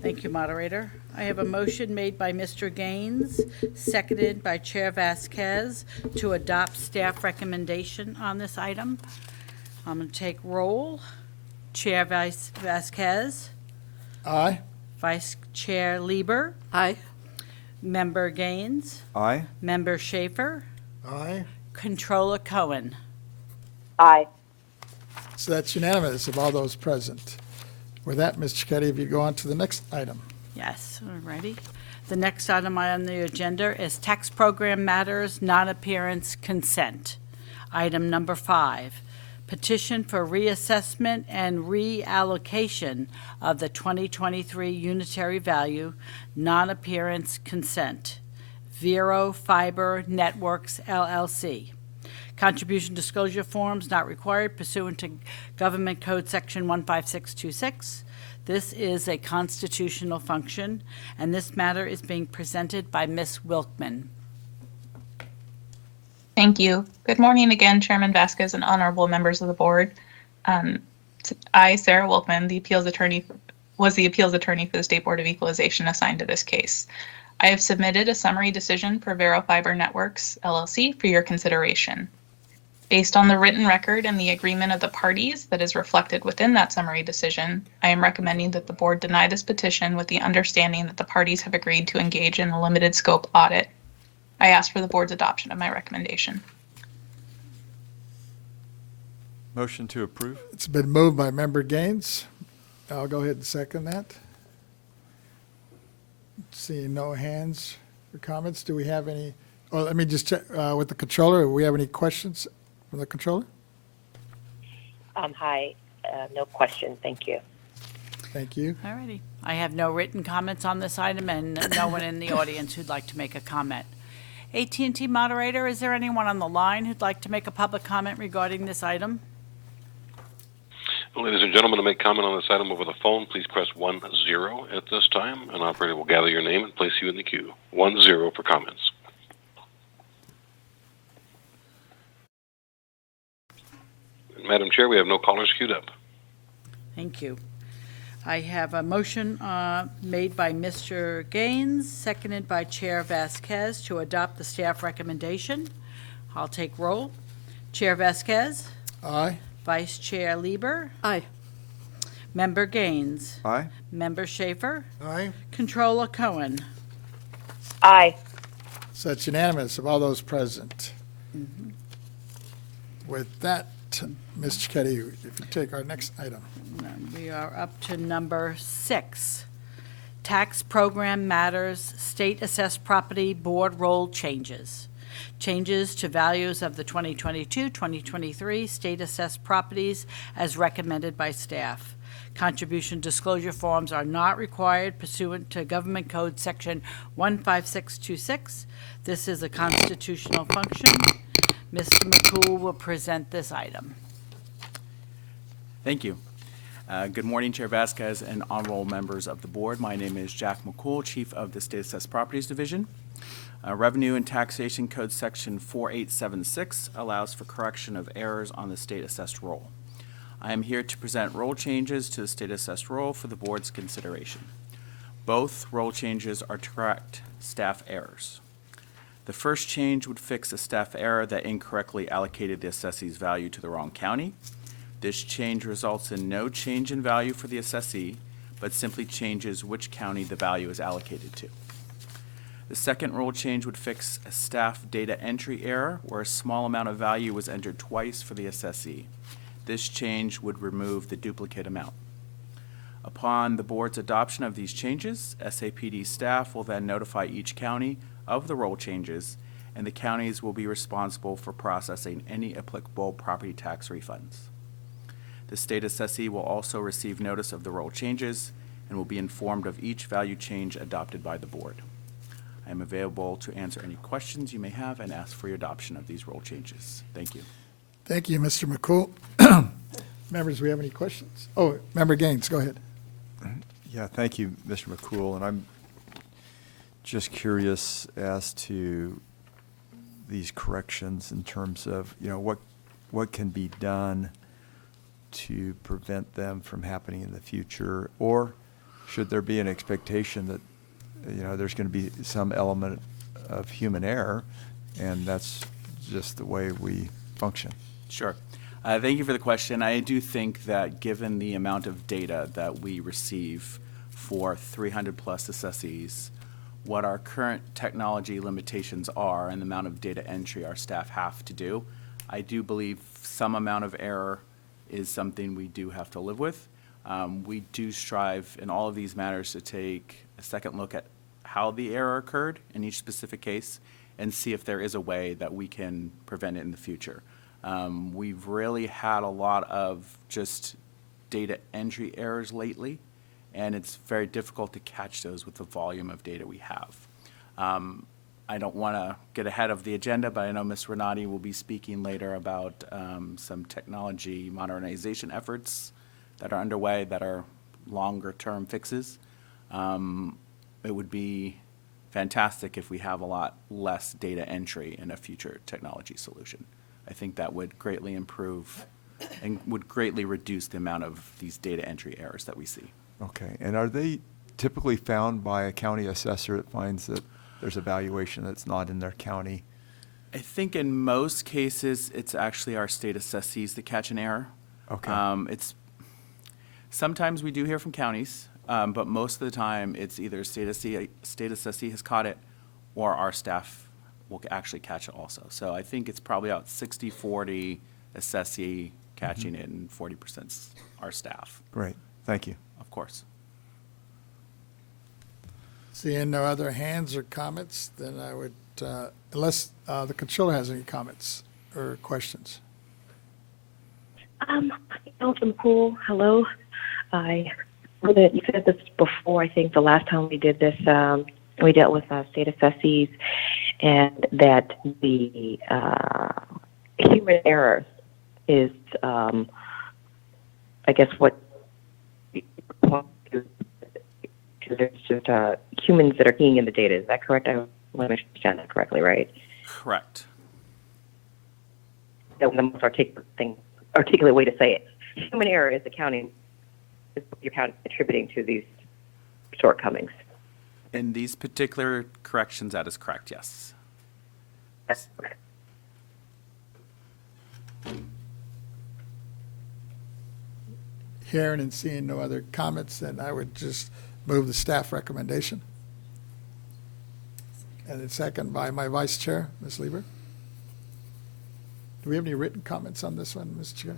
Thank you, moderator. I have a motion made by Mr. Gaines, seconded by Chair Vasquez, to adopt staff recommendation on this item. I'm going to take roll. Chair Vasquez, Aye? Vice Chair Lieber, Aye. Member Gaines, Aye. Member Schaefer, Aye. Controller Cohen. Aye. So that's unanimous of all those present. With that, Ms. Cicchetti, if you go on to the next item. Yes, all righty. The next item on the agenda is Tax Program Matters Non-Appearance Consent. Item number 5, petition for reassessment and reallocation of the 2023 Unitary Value Non-Appearance Consent. Vero Fiber Networks LLC. Contribution disclosure forms not required pursuant to Government Code Section 15626. This is a constitutional function, and this matter is being presented by Ms. Wilkman. Thank you. Good morning again, Chairman Vasquez and honorable members of the board. I, Sarah Wilkman, was the appeals attorney for the State Board of Equalization assigned to this case. I have submitted a summary decision for Vero Fiber Networks, LLC, for your consideration. Based on the written record and the agreement of the parties that is reflected within that summary decision, I am recommending that the board deny this petition with the understanding that the parties have agreed to engage in a limited scope audit. I ask for the board's adoption of my recommendation. Motion to approve? It's been moved by Member Gaines. I'll go ahead and second that. Seeing no hands or comments, do we have any, well, let me just check with the controller. Do we have any questions from the controller? Hi. No question. Thank you. Thank you. All righty. I have no written comments on this item and no one in the audience who'd like to make a comment. AT&T moderator, is there anyone on the line who'd like to make a public comment regarding this item? Ladies and gentlemen, to make comment on this item over the phone, please press 10 at this time. An operator will gather your name and place you in the queue. 10 for comments. Madam Chair, we have no callers queued up. Thank you. I have a motion made by Mr. Gaines, seconded by Chair Vasquez to adopt the staff recommendation. I'll take roll. Chair Vasquez, Aye. Vice Chair Lieber, Aye. Member Gaines, Aye? Member Schaefer, Aye. Controller Cohen. Aye. So it's unanimous of all those present. With that, Ms. Chiquetti, if you take our next item. We are up to number 6. Tax Program Matters, State Assessed Property Board Role Changes. Changes to values of the 2022-2023 state assessed properties as recommended by staff. Contribution disclosure forms are not required pursuant to Government Code Section 15626. This is a constitutional function. Mr. McCool will present this item. Thank you. Good morning, Chair Vasquez and honorable members of the board. My name is Jack McCool, Chief of the State Assessed Properties Division. Revenue and Taxation Code Section 4876 allows for correction of errors on the state assessed roll. I am here to present roll changes to the state assessed roll for the board's consideration. Both roll changes are to correct staff errors. The first change would fix a staff error that incorrectly allocated the assessee's value to the wrong county. This change results in no change in value for the assessee, but simply changes which county the value is allocated to. The second rule change would fix a staff data entry error where a small amount of value was entered twice for the assessee. This change would remove the duplicate amount. Upon the board's adoption of these changes, SAPD staff will then notify each county of the role changes, and the counties will be responsible for processing any applicable property tax refunds. The state assessee will also receive notice of the role changes and will be informed of each value change adopted by the board. I am available to answer any questions you may have and ask for your adoption of these role changes. Thank you. Thank you, Mr. McCool. Members, do we have any questions? Oh, Member Gaines, go ahead. Yeah, thank you, Mr. McCool. And I'm just curious as to these corrections in terms of, what can be done to prevent them from happening in the future? Or should there be an expectation that, there's going to be some element of human error, and that's just the way we function? Sure. Thank you for the question. I do think that given the amount of data that we receive for 300 plus assessees, what our current technology limitations are and the amount of data entry our staff have to do, I do believe some amount of error is something we do have to live with. We do strive in all of these matters to take a second look at how the error occurred in each specific case and see if there is a way that we can prevent it in the future. We've really had a lot of just data entry errors lately, and it's very difficult to catch those with the volume of data we have. I don't want to get ahead of the agenda, but I know Ms. Renati will be speaking later about some technology modernization efforts that are underway that are longer-term fixes. It would be fantastic if we have a lot less data entry in a future technology solution. I think that would greatly improve and would greatly reduce the amount of these data entry errors that we see. Okay, and are they typically found by a county assessor that finds that there's a valuation that's not in their county? I think in most cases, it's actually our state assessees that catch an error. Okay. Sometimes we do hear from counties, but most of the time, it's either state assessee has caught it, or our staff will actually catch it also. So I think it's probably about 60-40 assessee catching it, and 40% our staff. Great, thank you. Of course. Seeing no other hands or comments, then I would, unless the controller has any comments or questions. Councilman Poole, hello. I know that you said this before. I think the last time we did this, we dealt with state assessees, and that the human error is I guess what there's just humans that are keying in the data. Is that correct? I want to understand that correctly, right? Correct. That was the most articulate way to say it. Human error is accounting, is what you're attributing to these shortcomings. In these particular corrections, that is correct, yes. Yes. Okay. Hearing and seeing no other comments, then I would just move the staff recommendation. And then second by my vice chair, Ms. Lieber. Do we have any written comments on this one, Ms. Chair?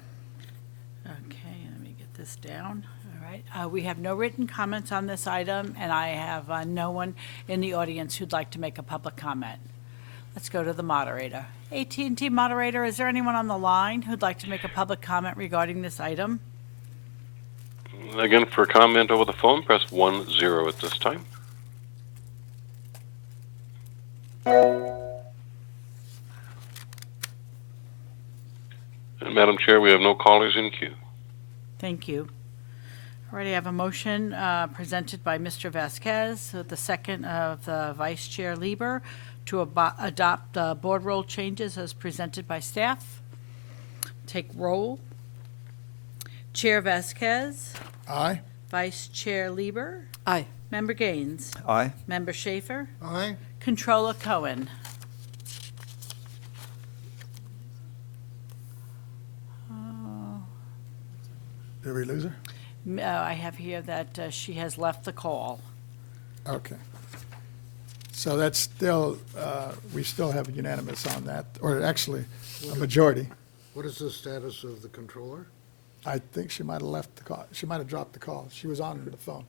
Okay, let me get this down. All right, we have no written comments on this item, and I have no one in the audience who'd like to make a public comment. Let's go to the moderator. AT&T moderator, is there anyone on the line who'd like to make a public comment regarding this item? Again, for comment over the phone, press 10 at this time. And Madam Chair, we have no callers in queue. Thank you. Already have a motion presented by Mr. Vasquez, with the second of the Vice Chair Lieber, to adopt the board roll changes as presented by staff. Take roll. Chair Vasquez. Aye. Vice Chair Lieber. Aye. Member Gaines. Aye. Member Schaefer. Aye. Controller Cohen. Did we lose her? I have here that she has left the call. Okay. So that's still, we still have unanimous on that, or actually, a majority. What is the status of the controller? I think she might have left the call. She might have dropped the call. She was on the phone.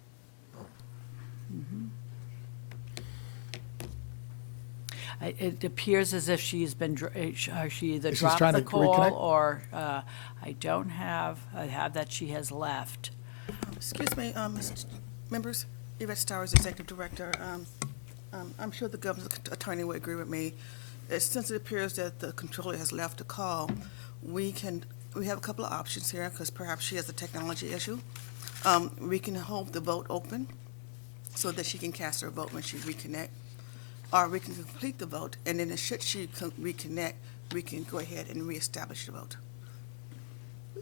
It appears as if she's been, she either She's dropped trying the to call reconnect? or I have that she has left. Excuse me, members, Yvette Stowers, Executive Director. I'm sure the governor's attorney will agree with me. Since it appears that the controller has left the call, we have a couple of options here, because perhaps she has a technology issue. We can hold the vote open so that she can cast her vote when she reconnect, or we can complete the vote, and then should she reconnect, we can go ahead and reestablish the vote.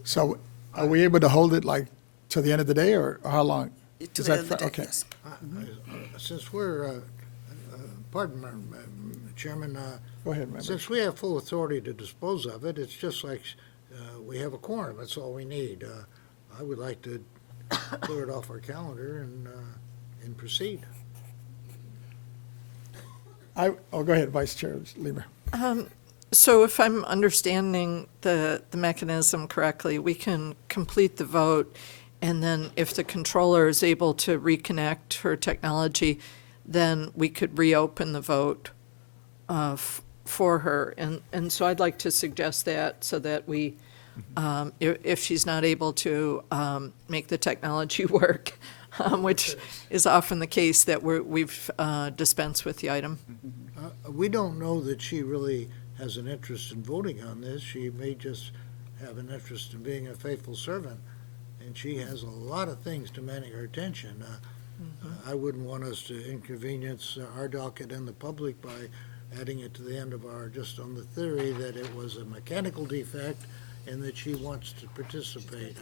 So are we able to hold it like to the end of the day, or how long? To Is the that end of the day, okay. yes. Since we're, pardon me, Chairman, Go ahead, member. since we have full authority to dispose of it, it's just like we have a quorum, that's all we need. I would like to clear it off our calendar and proceed. Go ahead, Vice Chair Lieber. So if I'm understanding the mechanism correctly, we can complete the vote, and then if the controller is able to reconnect her technology, then we could reopen the vote for her. And so I'd like to suggest that, so that we, if she's not able to make the technology work, which is often the case, that we've dispensed with the item. We don't know that she really has an interest in voting on this. She may just have an interest in being a faithful servant, and she has a lot of things demanding her attention. I wouldn't want us to inconvenience our docket and the public by adding it to the end of our, just on the theory that it was a mechanical defect and that she wants to participate.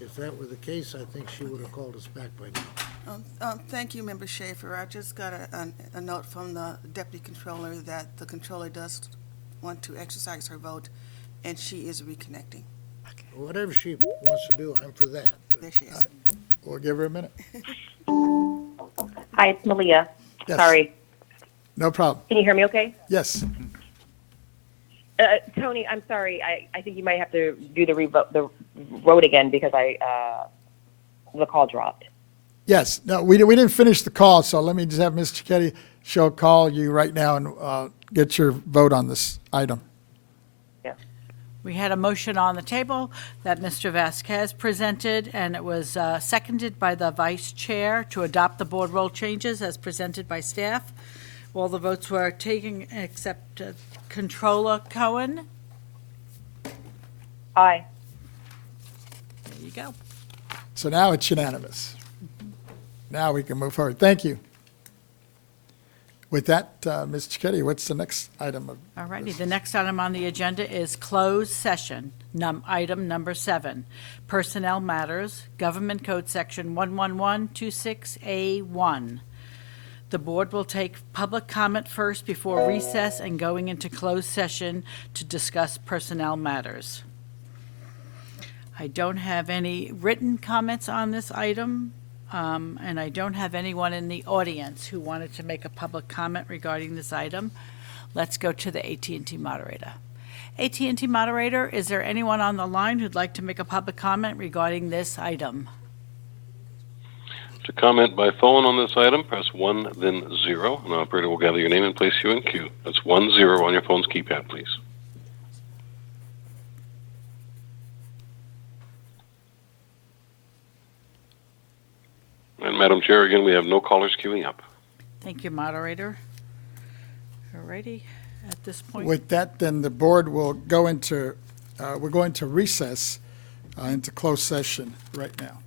If that were the case, I think she would have called us back by now. Thank you, Member Schaefer. I just got a note from the Deputy Controller that the Controller does want to exercise her vote, and she is reconnecting. Whatever she wants to do, I'm for that. There she is. We'll give her a minute. Hi, it's Malia. Yes. Sorry. No problem. Can you hear me okay? Yes. Tony, I'm sorry. I think you might have to do the vote again because the call dropped. Yes. No, we didn't finish the call, so let me just have Ms. Cicchetti. She'll call you right now and get your vote on this item. We had a motion on the table that Mr. Vasquez presented, and it was seconded by the vice chair to adopt the board roll changes as presented by staff. All the votes were taken except Controller Cohen. Aye. There you go. So now it's unanimous. Now we can move forward. Thank you. With that, Ms. Cicchetti, what's the next item of? All righty, the next item on the agenda is closed session, item number 7, personnel matters, Government Code Section 11126A1. The board will take public comment first before recess and going into closed session to discuss personnel matters. I don't have any written comments on this item, and I don't have anyone in the audience who wanted to make a public comment regarding this item. Let's go to the AT&T moderator. AT&T moderator, is there anyone on the line who'd like to make a public comment regarding this item? To comment by phone on this item, press 1, then 0. An operator will gather your name and place you in queue. That's 1, 0 on your phone's keypad, please. And Madam Chair, again, we have no callers queuing up. Thank you, moderator. All righty, at this point. With that, then the board will go into, we're going to recess into closed session right now.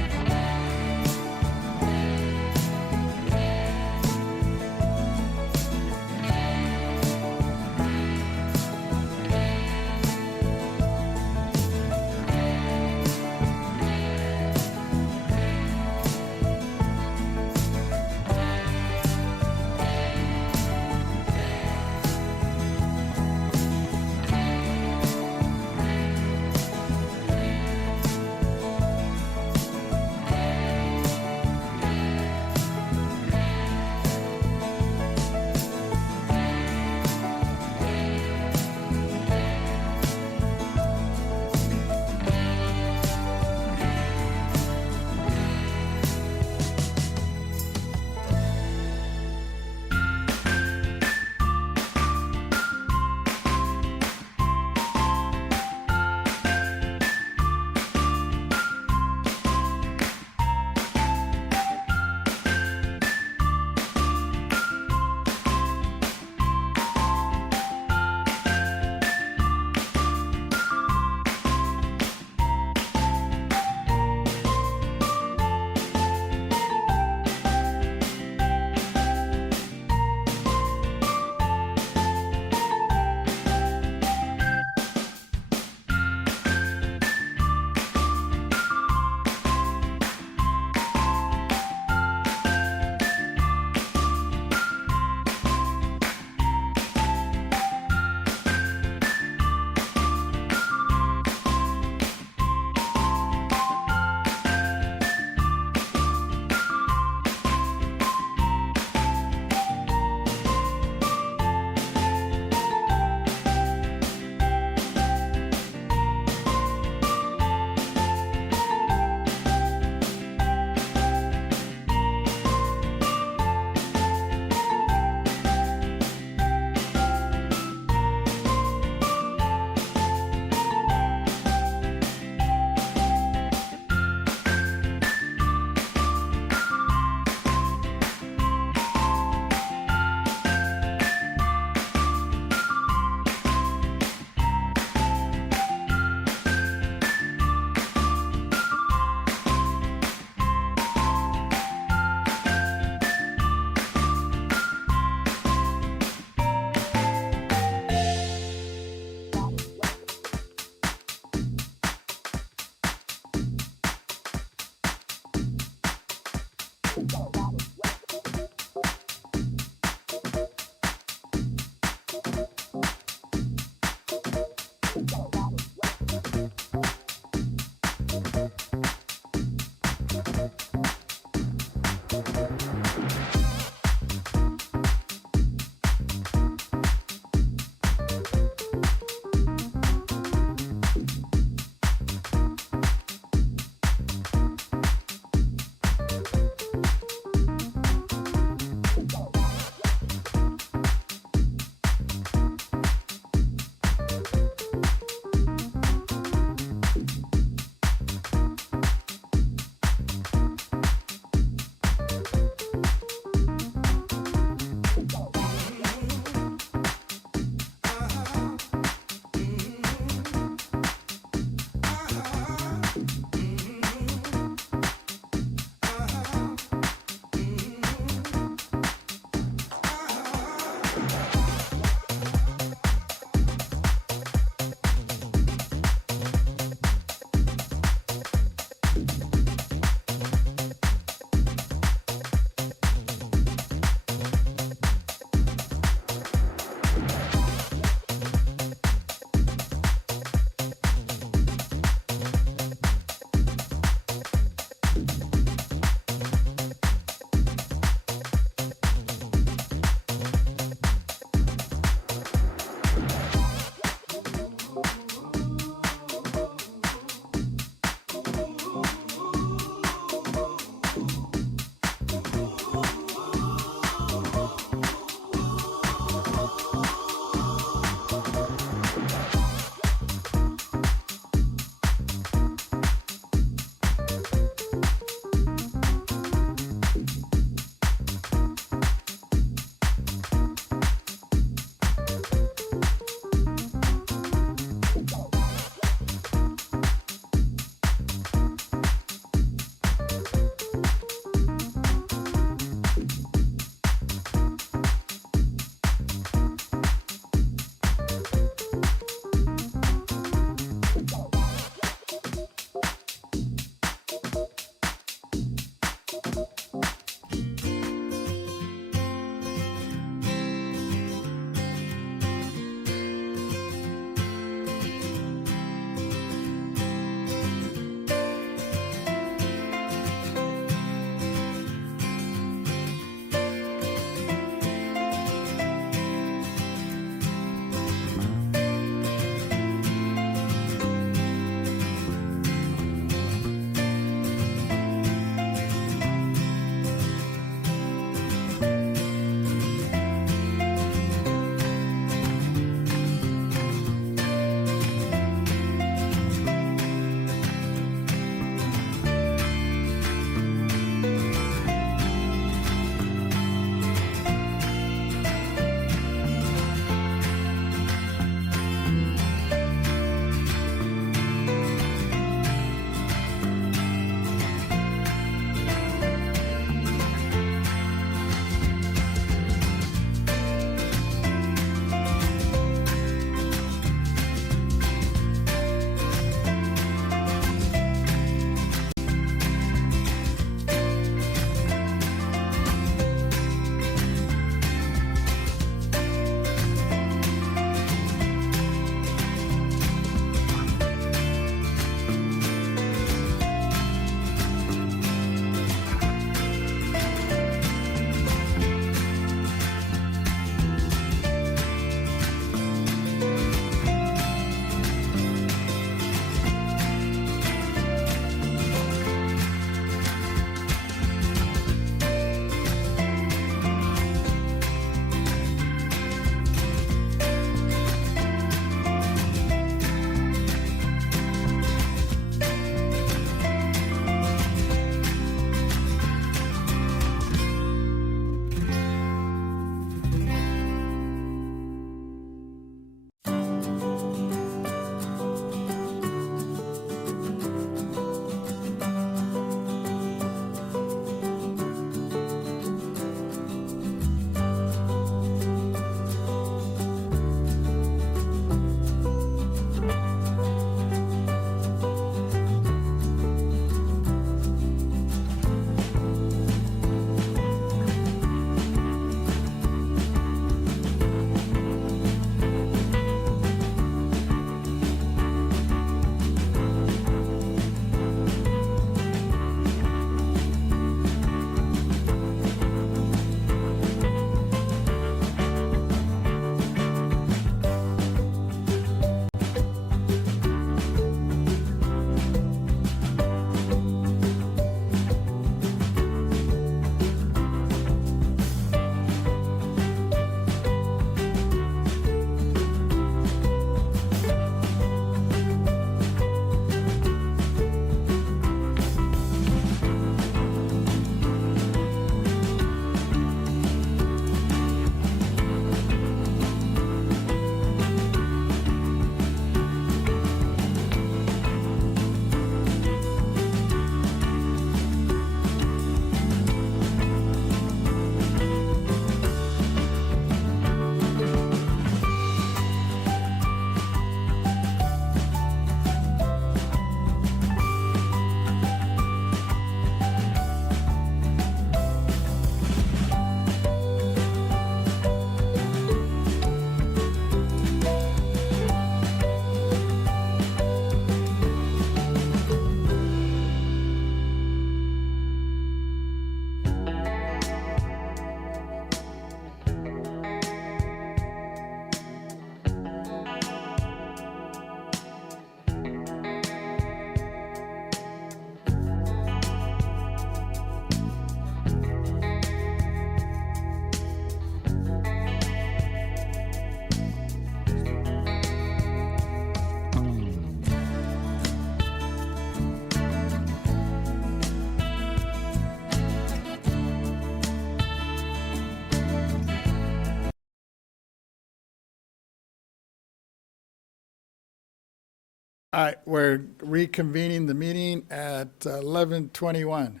All right, we're reconvening the meeting at 11:21.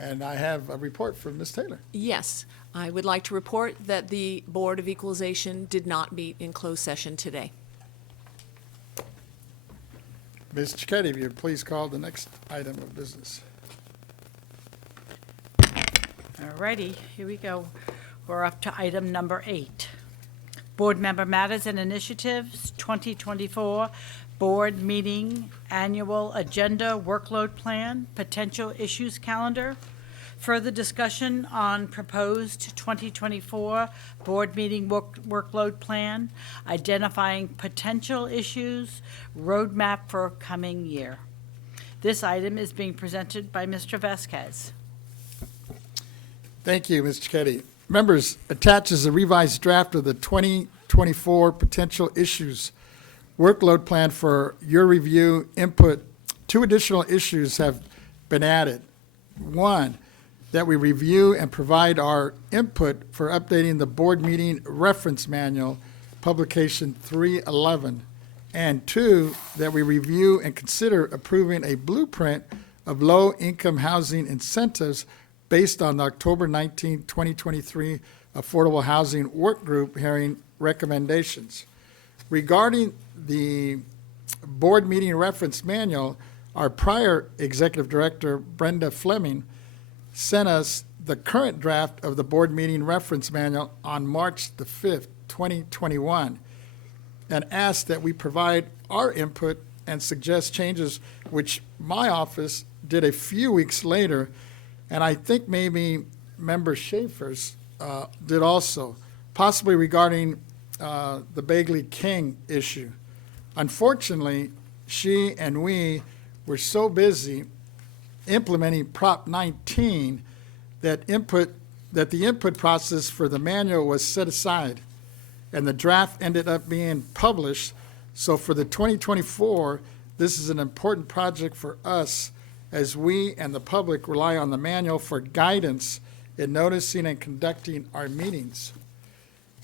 And I have a report from Ms. Taylor. Yes, I would like to report that the Board of Equalization did not meet in closed session today. Ms. Cicchetti, if you'd please call the next item of business. All righty, here we go. We're up to item number 8. Board Member Matters and Initiatives, 2024 Board Meeting Annual Agenda Workload Plan, Potential Issues Calendar. Further discussion on proposed 2024 Board Meeting Workload Plan, identifying potential issues, roadmap for coming year. This item is being presented by Mr. Vasquez. Thank you, Ms. Cicchetti. Members, attached is a revised draft of the 2024 Potential Issues Workload Plan for your review input. 2 additional issues have been added. 1, that we review and provide our input for updating the board meeting reference manual, publication 311. And 2, that we review and consider approving a blueprint of low-income housing incentives based on the October 19, 2023 Affordable Housing Work Group hearing recommendations. Regarding the board meeting reference manual, our prior executive director, Brenda Fleming, sent us the current draft of the board meeting reference manual on March the 5th, 2021, and asked that we provide our input and suggest changes, which my office did a few weeks later, and I think maybe Member Schaefer's did also, possibly regarding the Bagley-King issue. Unfortunately, she and we were so busy implementing Prop 19 that the input process for the manual was set aside, and the draft ended up being published. So for the 2024, this is an important project for us as we and the public rely on the manual for guidance in noticing and conducting our meetings.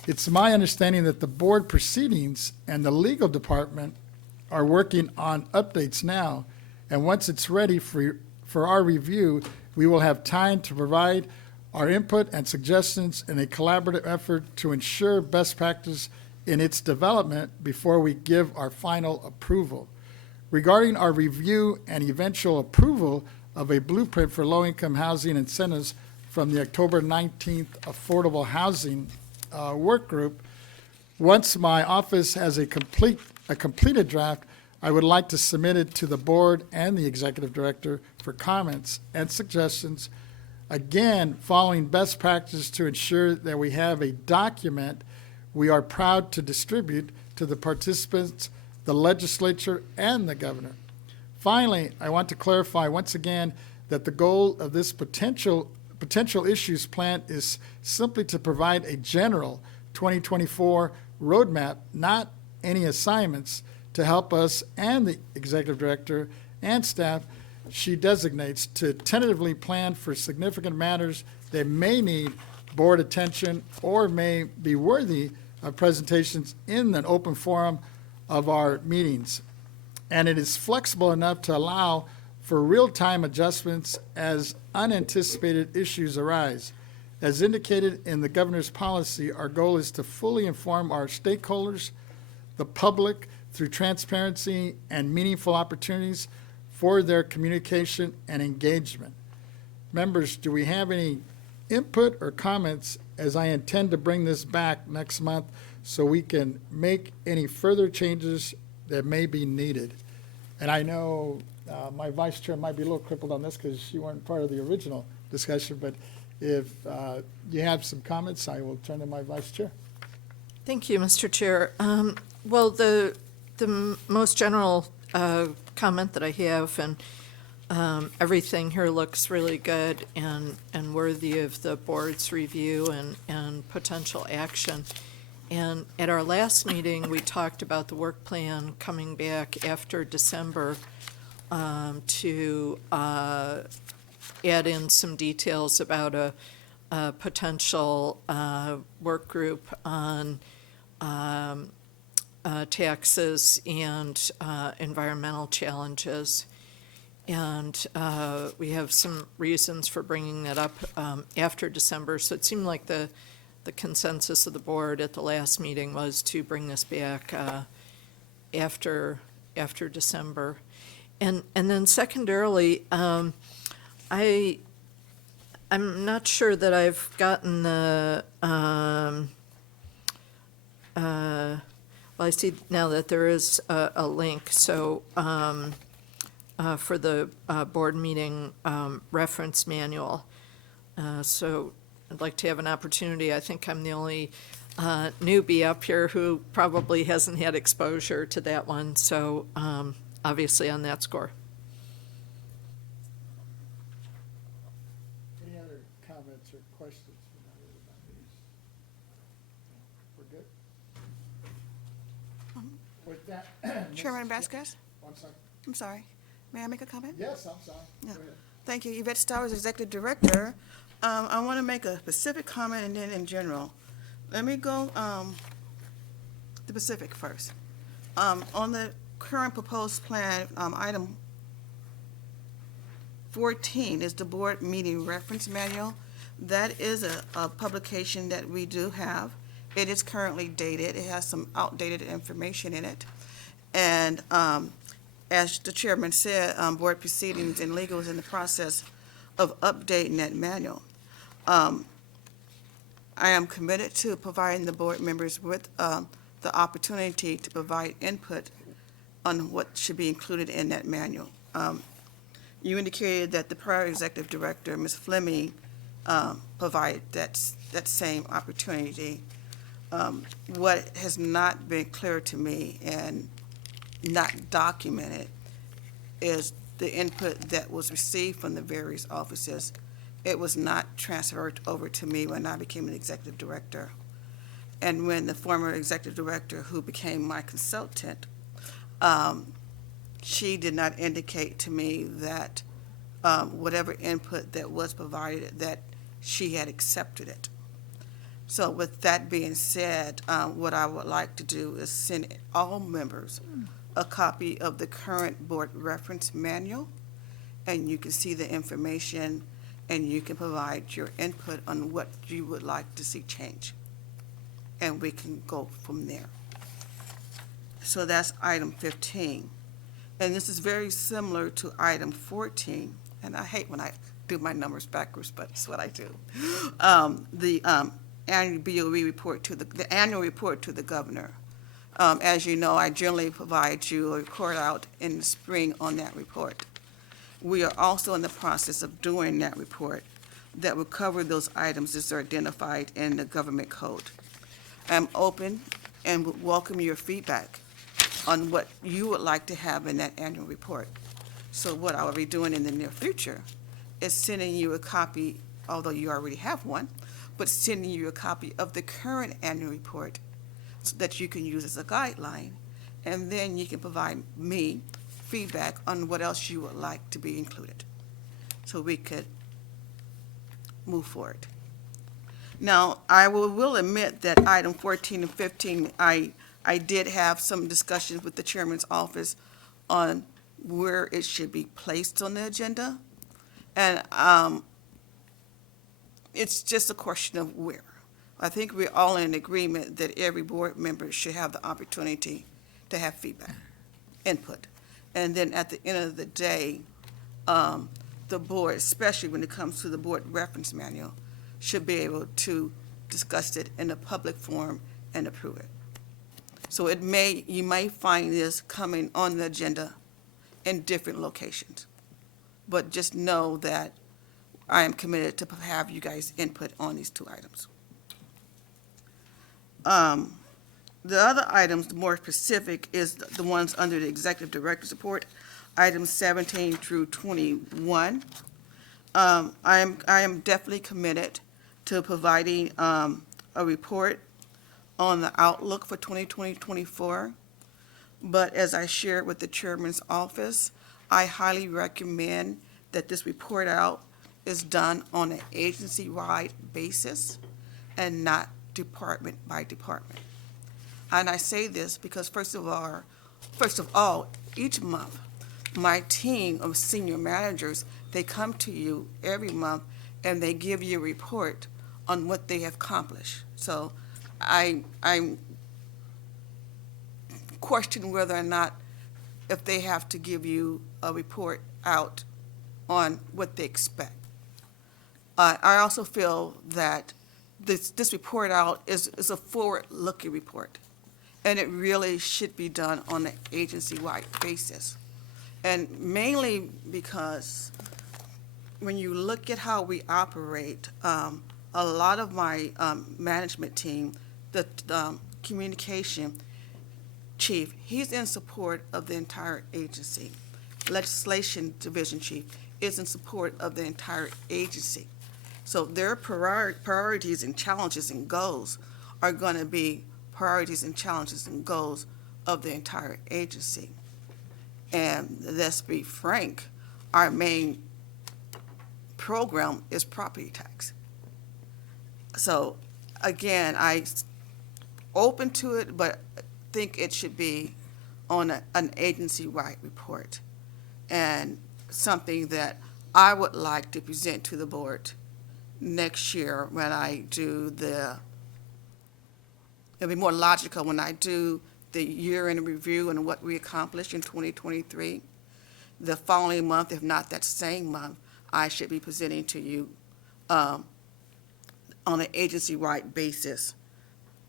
It's my understanding that the board proceedings and the legal department are working on updates now, and once it's ready for our review, we will have time to provide our input and suggestions in a collaborative effort to ensure best practice in its development before we give our final approval. Regarding our review and eventual approval of a blueprint for low-income housing incentives from the October 19th Affordable Housing Work Group, once my office has a completed draft, I would like to submit it to the board and the executive director for comments and suggestions, again, following best practice to ensure that we have a document we are proud to distribute to the participants, the legislature, and the governor. Finally, I want to clarify once again that the goal of this potential issues plan is simply to provide a general 2024 roadmap, not any assignments, to help us and the executive director and staff she designates to tentatively plan for significant matters that may need board attention or may be worthy of presentations in an open forum of our meetings. And it is flexible enough to allow for real-time adjustments as unanticipated issues arise. As indicated in the governor's policy, our goal is to fully inform our stakeholders, the public, through transparency and meaningful opportunities for their communication and engagement. Members, do we have any input or comments, as I intend to bring this back next month so we can make any further changes that may be needed? And I know my vice chair might be a little crippled on this because you weren't part of the original discussion, but if you have some comments, I will turn to my vice chair. Thank you, Mr. Chair. Well, the most general comment that I have, and everything here looks really good and worthy of the board's review and potential action. And at our last meeting, we talked about the work plan coming back after December to add in some details about a potential work group on taxes and environmental challenges. And we have some reasons for bringing that up after December. So it seemed like the consensus of the board at the last meeting was to bring this back after December. And then secondarily, I'm not sure that I've gotten the, well, I see now that there is a link, so, for the board meeting reference manual. So I'd like to have an opportunity. I think I'm the only newbie up here who probably hasn't had exposure to that one, so obviously on that score. Any other comments or questions from either about these? We're good? With that. Chairman Mrs. Vasquez? One second. I'm sorry. May I make a comment? Yes, I'm sorry. Go Yeah. ahead. Thank you. Yvette Stowers, Executive Director. I want to make a specific comment and then in general. Let me go the Pacific first. On the current proposed plan, item 14 is the board meeting reference manual. That is a publication that we do have. It is currently dated. It has some outdated information in it. And as the chairman said, board proceedings and legal is in the process of updating that manual. I am committed to providing the board members with the opportunity to provide input on what should be included in that manual. You indicated that the prior executive director, Ms. Fleming, provided that same opportunity. What has not been clear to me and not documented is the input that was received from the various offices. It was not transferred over to me when I became an executive director. And when the former executive director, who became my consultant, she did not indicate to me that whatever input that was provided, that she had accepted it. So with that being said, what I would like to do is send all members a copy of the current board reference manual, and you can see the information and you can provide your input on what you would like to see change. And we can go from there. So that's item 15. And this is very similar to item 14, and I hate when I do my numbers backwards, but it's what I do. The annual BoE report to the annual report to the governor. As you know, I generally provide you a report out in the spring on that report. We are also in the process of doing that report that will cover those items as are identified in the government code. I'm open and would welcome your feedback on what you would like to have in that annual report. So what I will be doing in the near future is sending you a copy, although you already have one, but sending you a copy of the current annual report so that you can use as a guideline, and then you can provide me feedback on what else you would like to be included, so we could move forward. Now, I will admit that item 14 and 15, I did have some discussions with the chairman's office on where it should be placed on the agenda, and it's just a question of where. I think we're all in agreement that every board member should have the opportunity to have feedback, input. And then at the end of the day, the board, especially when it comes to the board reference manual, should be able to discuss it in a public forum and approve it. So you may find this coming on the agenda in different locations. But just know that I am committed to have you guys input on these two items. The other items, the more specific, is the ones under the executive director's report, items 17 through 21. I am definitely committed to providing a report on the outlook for 2020-24. But as I shared with the chairman's office, I highly recommend that this report out is done on an agency-wide basis and not department by department. And I say this because first of all, each month, my team of senior managers, they come to you every month and they give you a report on what they have accomplished. So I'm questioning whether or not if they have to give you a report out on what they expect. I also feel that this report out is a forward-looking report, and it really should be done on an agency-wide basis. And mainly because when you look at how we operate, a lot of my management team, the communication chief, he's in support of the entire agency. Legislation division chief is in support of the entire agency. So their priorities and challenges and goals are going to be priorities and challenges and goals of the entire agency. And let's be frank, our main program is property tax. So again, I open to it, but think it should be on an agency-wide report and something that I would like to present to the board next year when I do it'll be more logical when I do the year-end review and what we accomplished in 2023. The following month, if not that same month, I should be presenting to you on an agency-wide basis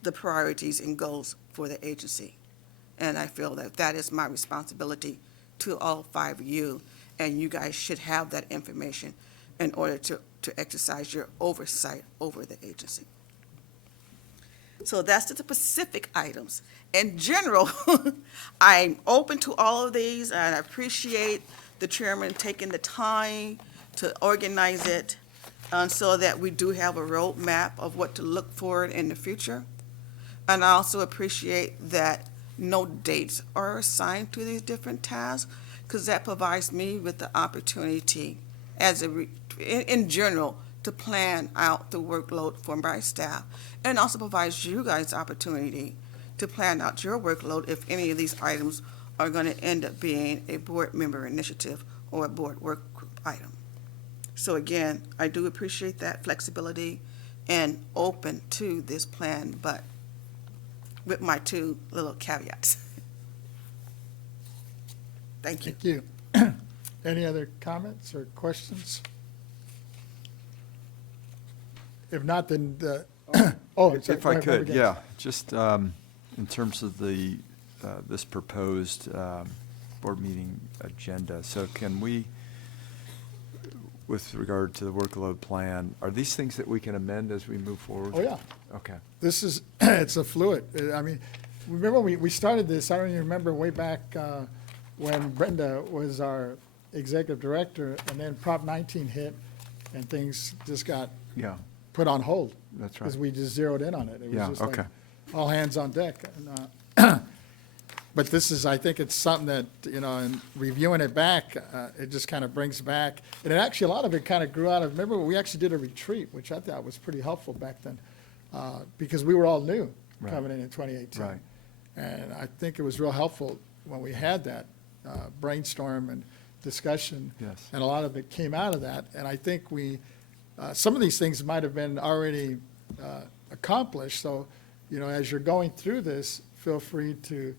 the priorities and goals for the agency. And I feel that that is my responsibility to all 5 of you, and you guys should have that information in order to exercise your oversight over the agency. So that's the specific items. In general, I'm open to all of these, and I appreciate the chairman taking the time to organize it so that we do have a roadmap of what to look for in the future. And I also appreciate that no dates are assigned to these different tasks, because that provides me with the opportunity in general to plan out the workload for my staff, and also provides you guys opportunity to plan out your workload if any of these items are going to end up being a board member initiative or a board work group item. So again, I do appreciate that flexibility and open to this plan, but with my 2 little caveats. Thank you. Thank you. Any other comments or questions? If not, then sorry, If I go ahead, could, Member yeah, just in terms of this proposed board meeting agenda, so can we, with regard to the workload plan, are these things that we can amend as we move forward? Oh, yeah. Okay. This is, it's a fluid. I mean, remember we started this, I don't even remember way back when Brenda was our executive director, and then Prop 19 hit, and things just got Yeah, put on hold. that's right. Because we just zeroed in on it. It was Yeah, just like okay. all hands on deck. And, but this is, I think it's something that, in reviewing it back, it just kind of brings back, and it actually, a lot of it kind of grew out of, remember, we actually did a retreat, which I thought was pretty helpful back then, because we were all new Right. coming in 2018. Right. And I think it was real helpful when we had that brainstorm and discussion. Yes. And a lot of it came out of that. And I think some of these things might have been already accomplished. So, as you're going through this, feel free to,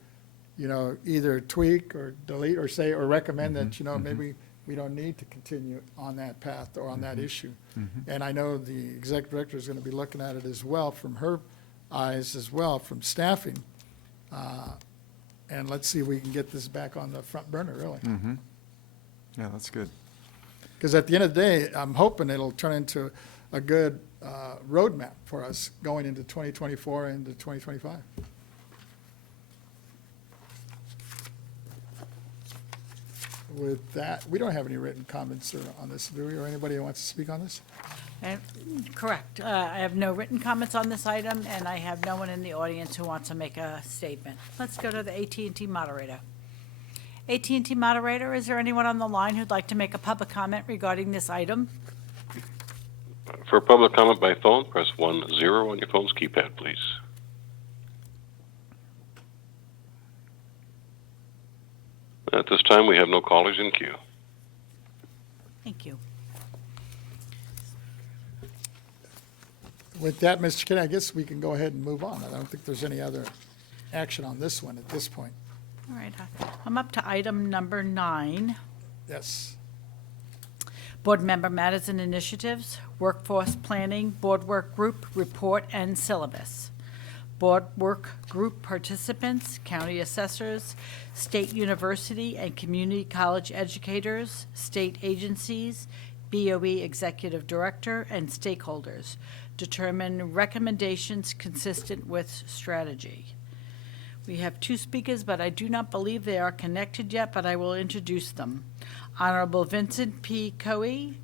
either tweak or delete or say, or recommend that, maybe we don't need to continue on that path or on that issue. And I know the executive director is going to be looking at it as well from her eyes as well, from staffing. And let's see if we can get this back on the front burner, really. Yeah, that's good. Because at the end of the day, I'm hoping it'll turn into a good roadmap for us going into 2024 and into 2025. With that, we don't have any written comments on this, do we, or anybody who wants to speak on this? Correct. I have no written comments on this item, and I have no one in the audience who wants to make a statement. Let's go to the AT&T moderator. AT&T moderator, is there anyone on the line who'd like to make a public comment regarding this item? For public comment by phone, press 10 on your phone's keypad, please. At this time, we have no callers in queue. Thank you. With that, Mr. Kennedy, I guess we can go ahead and move on. I don't think there's any other action on this one at this point. All right, I'm up to item number 9. Yes. Board member matters and initiatives, workforce planning, board work group, report and syllabus. Board work group participants, county assessors, state university and community college educators, state agencies, BoE executive director, and stakeholders. Determine recommendations consistent with strategy. We have 2 speakers, but I do not believe they are connected yet, but I will introduce them. Honorable Vincent P. Kehoe,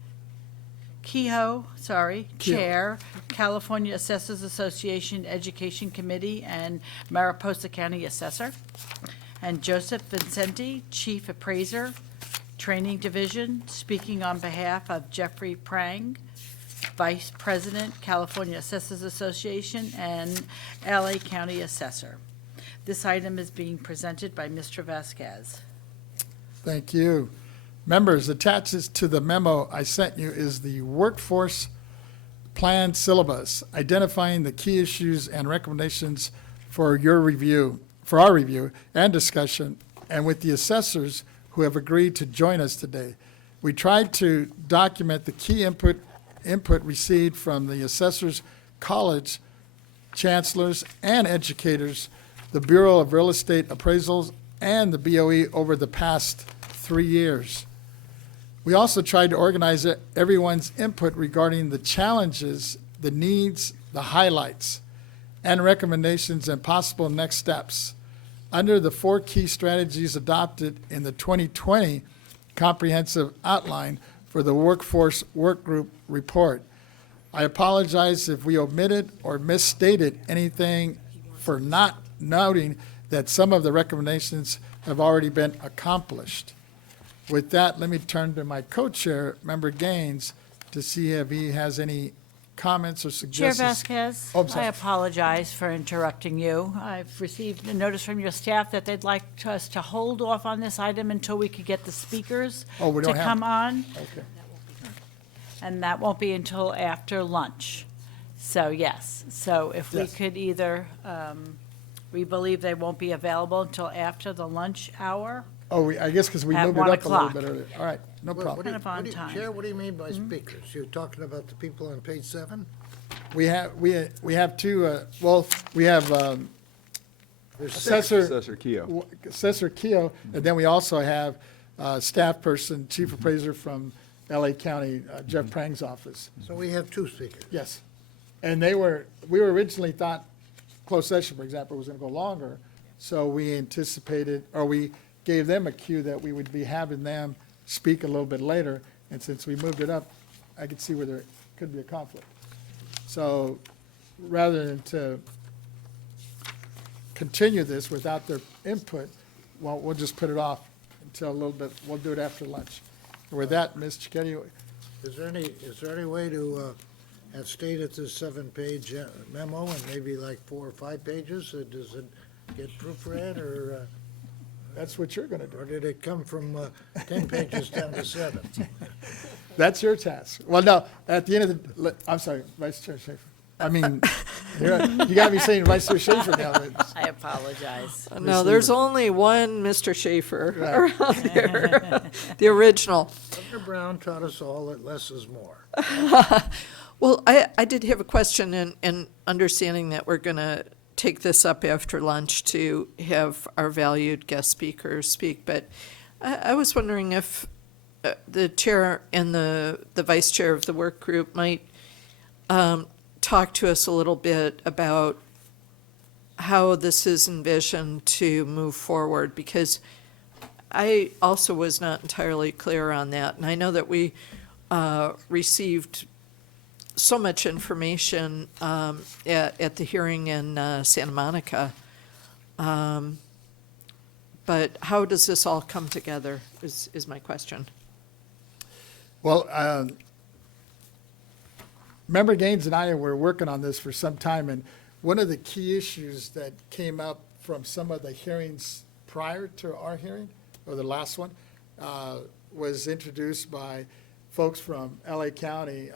Chair, California Assessors Association Education Committee and Mariposa County Assessor. And Joseph Vincenti, Chief Appraiser, Training Division, speaking on behalf of Jeffrey Prang, Vice President, California Assessors Association and LA County Assessor. This item is being presented by Mr. Vasquez. Thank you. Members, attached to the memo I sent you is the workforce plan syllabus, identifying the key issues and recommendations for your review, for our review and discussion, and with the assessors who have agreed to join us today. We tried to document the key input received from the assessors, college, chancellors, and educators, the Bureau of Real Estate Appraisals, and the BoE over the past 3 years. We also tried to organize everyone's input regarding the challenges, the needs, the highlights, and recommendations and possible next steps under the 4 key strategies adopted in the 2020 comprehensive outline for the Workforce Work Group report. I apologize if we omitted or misstated anything for not noting that some of the recommendations have already been accomplished. With that, let me turn to my co-chair, Member Gaines, to see if he has any comments or Chair suggestions. Vasquez, Oh, I'm sorry. I apologize for interrupting you. I've received a notice from your staff that they'd like us to hold off on this item until we could get the speakers Oh, we don't to have- come on, Okay. and that won't be until after lunch. So, yes, so if we Yes. could either, we believe they won't be available until after the lunch hour. Oh, I guess because we At moved it 1 up a little o'clock. bit earlier. All right, no problem. Kind of on time. Chair, what do you mean by speakers? You're talking about the people on page 7? We have 2, we have There's 6. Assessor. Assessor Keough. Assessor Keough, and then we also have staff person, Chief Appraiser from LA County, Jeff Prang's office. So we have 2 speakers. Yes. And we were originally thought closed session, for example, was going to go longer. So we anticipated, or we gave them a cue that we would be having them speak a little bit later. And since we moved it up, I could see where there could be a conflict. So rather than to continue this without their input, well, we'll just put it off until a little bit, we'll do it after lunch. With that, Ms. Cicchetti, Is there any way to have stated this 7-page memo and maybe like 4 or 5 pages? Does it get proofread or that's what you're going to or do. did it come from 10 pages down to 7? That's your task. Well, no, at the end of the, I'm sorry, Vice Chair Schaefer. I mean, you got me saying Vice Chair Schaefer now. I apologize. No, there's only one Mr. Schaefer Right. around here, the original. Governor Brown taught us all that less is more. Well, I did have a question, and understanding that we're going to take this up after lunch to have our valued guest speakers speak, but I was wondering if the chair and the vice chair of the work group might talk to us a little bit about how this is envisioned to move forward, because I also was not entirely clear on that. And I know that we received so much information at the hearing in Santa Monica. But how does this all come together is my question. Well, Member Gaines and I were working on this for some time, and one of the key issues that came up from some of the hearings prior to our hearing or the last one, was introduced by folks from LA County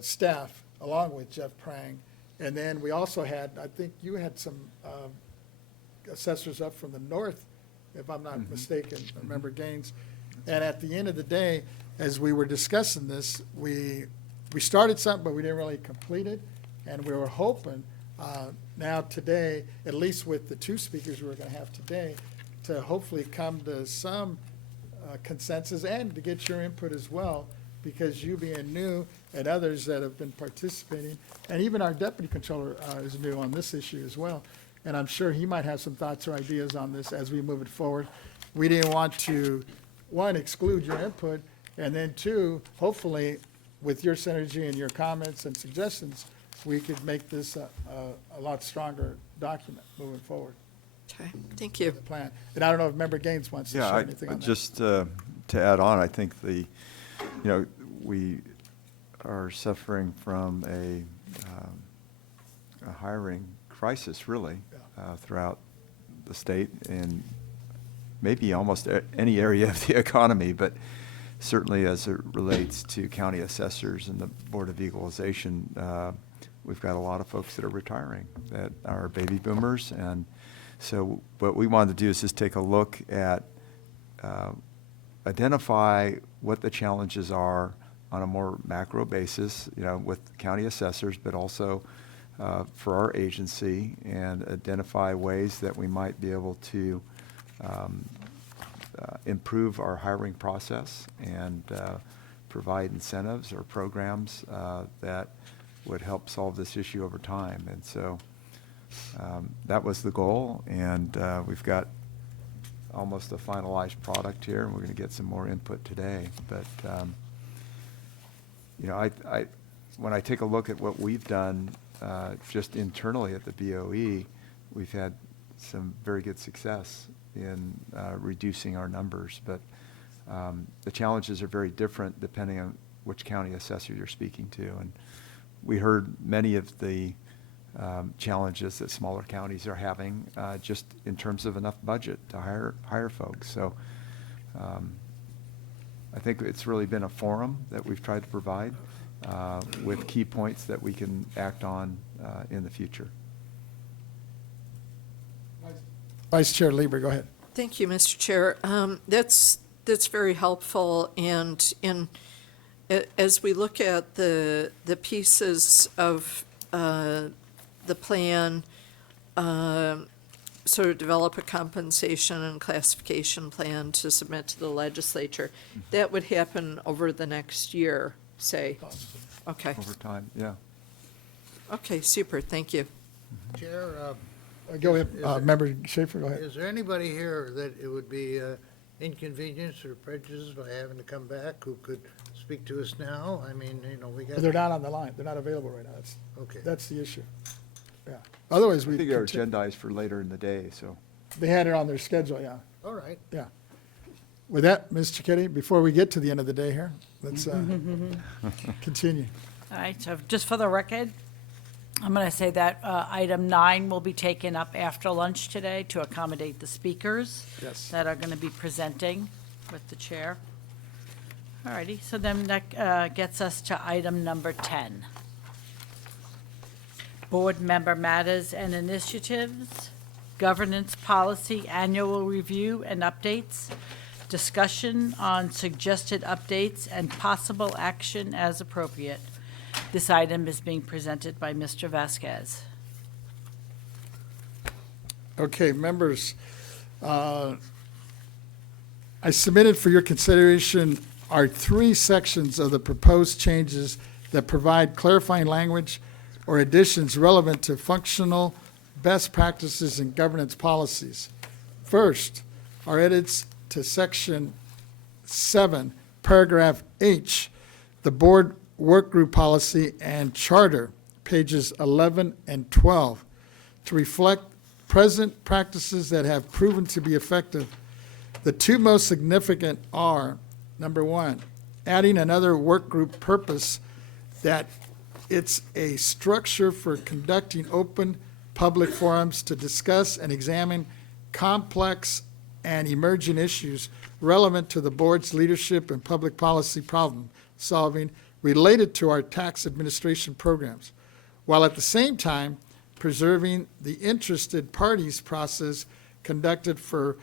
staff, along with Jeff Prang. And then we also had, I think you had some assessors up from the north, if I'm not mistaken, Member Gaines. And at the end of the day, as we were discussing this, we started something, but we didn't really complete it. And we were hoping now today, at least with the two speakers we're going to have today, to hopefully come to some consensus and to get your input as well, because you being new and others that have been participating, and even our deputy controller is new on this issue as well. And I'm sure he might have some thoughts or ideas on this as we move it forward. We didn't want to, one, exclude your input, and then two, hopefully, with your synergy and your comments and suggestions, we could make this a lot stronger document moving forward. Okay, thank you. The plan. And I don't know if Member Gaines wants to share anything on that. Just to add on, I think we are suffering from a hiring crisis, really, throughout the state and maybe almost any area of the economy, but certainly as it relates to county assessors and the Board of Equalization, we've got a lot of folks that are retiring that are baby boomers. And so what we wanted to do is just take a look at, identify what the challenges are on a more macro basis, with county assessors, but also for our agency, and identify ways that we might be able to improve our hiring process and provide incentives or programs that would help solve this issue over time. And so that was the goal, and we've got almost a finalized product here, and we're going to get some more input today. But when I take a look at what we've done just internally at the BoE, we've had some very good success in reducing our numbers. But the challenges are very different depending on which county assessor you're speaking to. And we heard many of the challenges that smaller counties are having just in terms of enough budget to hire folks. So I think it's really been a forum that we've tried to provide with key points that we can act on in the future. Vice Chair Lieber, go ahead. Thank you, Mr. Chair. That's very helpful, and as we look at the pieces of the plan, sort of develop a compensation and classification plan to submit to the legislature, that would happen over the next year, say? Okay. Over time, yeah. Okay, super, thank you. Chair, Go ahead, Member Schaefer, go ahead. is there anybody here that it would be inconvenienced or prejudiced by having to come back who could speak to us now? I mean, we got. They're not on the line. They're not available right now. Okay. That's the issue. Yeah. Otherwise, I think they're agendized for later in the day, so. They had it on their schedule, yeah. All right. Yeah. With that, Ms. Cicchetti, before we get to the end of the day here, let's continue. All right, so just for the record, I'm going to say that item 9 will be taken up after lunch today to accommodate the speakers that are going to be presenting with the chair. All righty, so then that gets us to item number 10. Board member matters and initiatives, governance policy annual review and updates, discussion on suggested updates and possible action as appropriate. This item is being presented by Mr. Vasquez. Okay, members, I submitted for your consideration are 3 sections of the proposed changes that provide clarifying language or additions relevant to functional best practices and governance policies. First, are edits to Section 7, Paragraph H, the Board Work Group Policy and Charter, pages 11 and 12, to reflect present practices that have proven to be effective. The 2 most significant are, number 1, adding another work group purpose that it's a structure for conducting open public forums to discuss and examine complex and emerging issues relevant to the board's leadership and public policy problem solving related to our tax administration programs, while at the same time preserving the interested parties process conducted for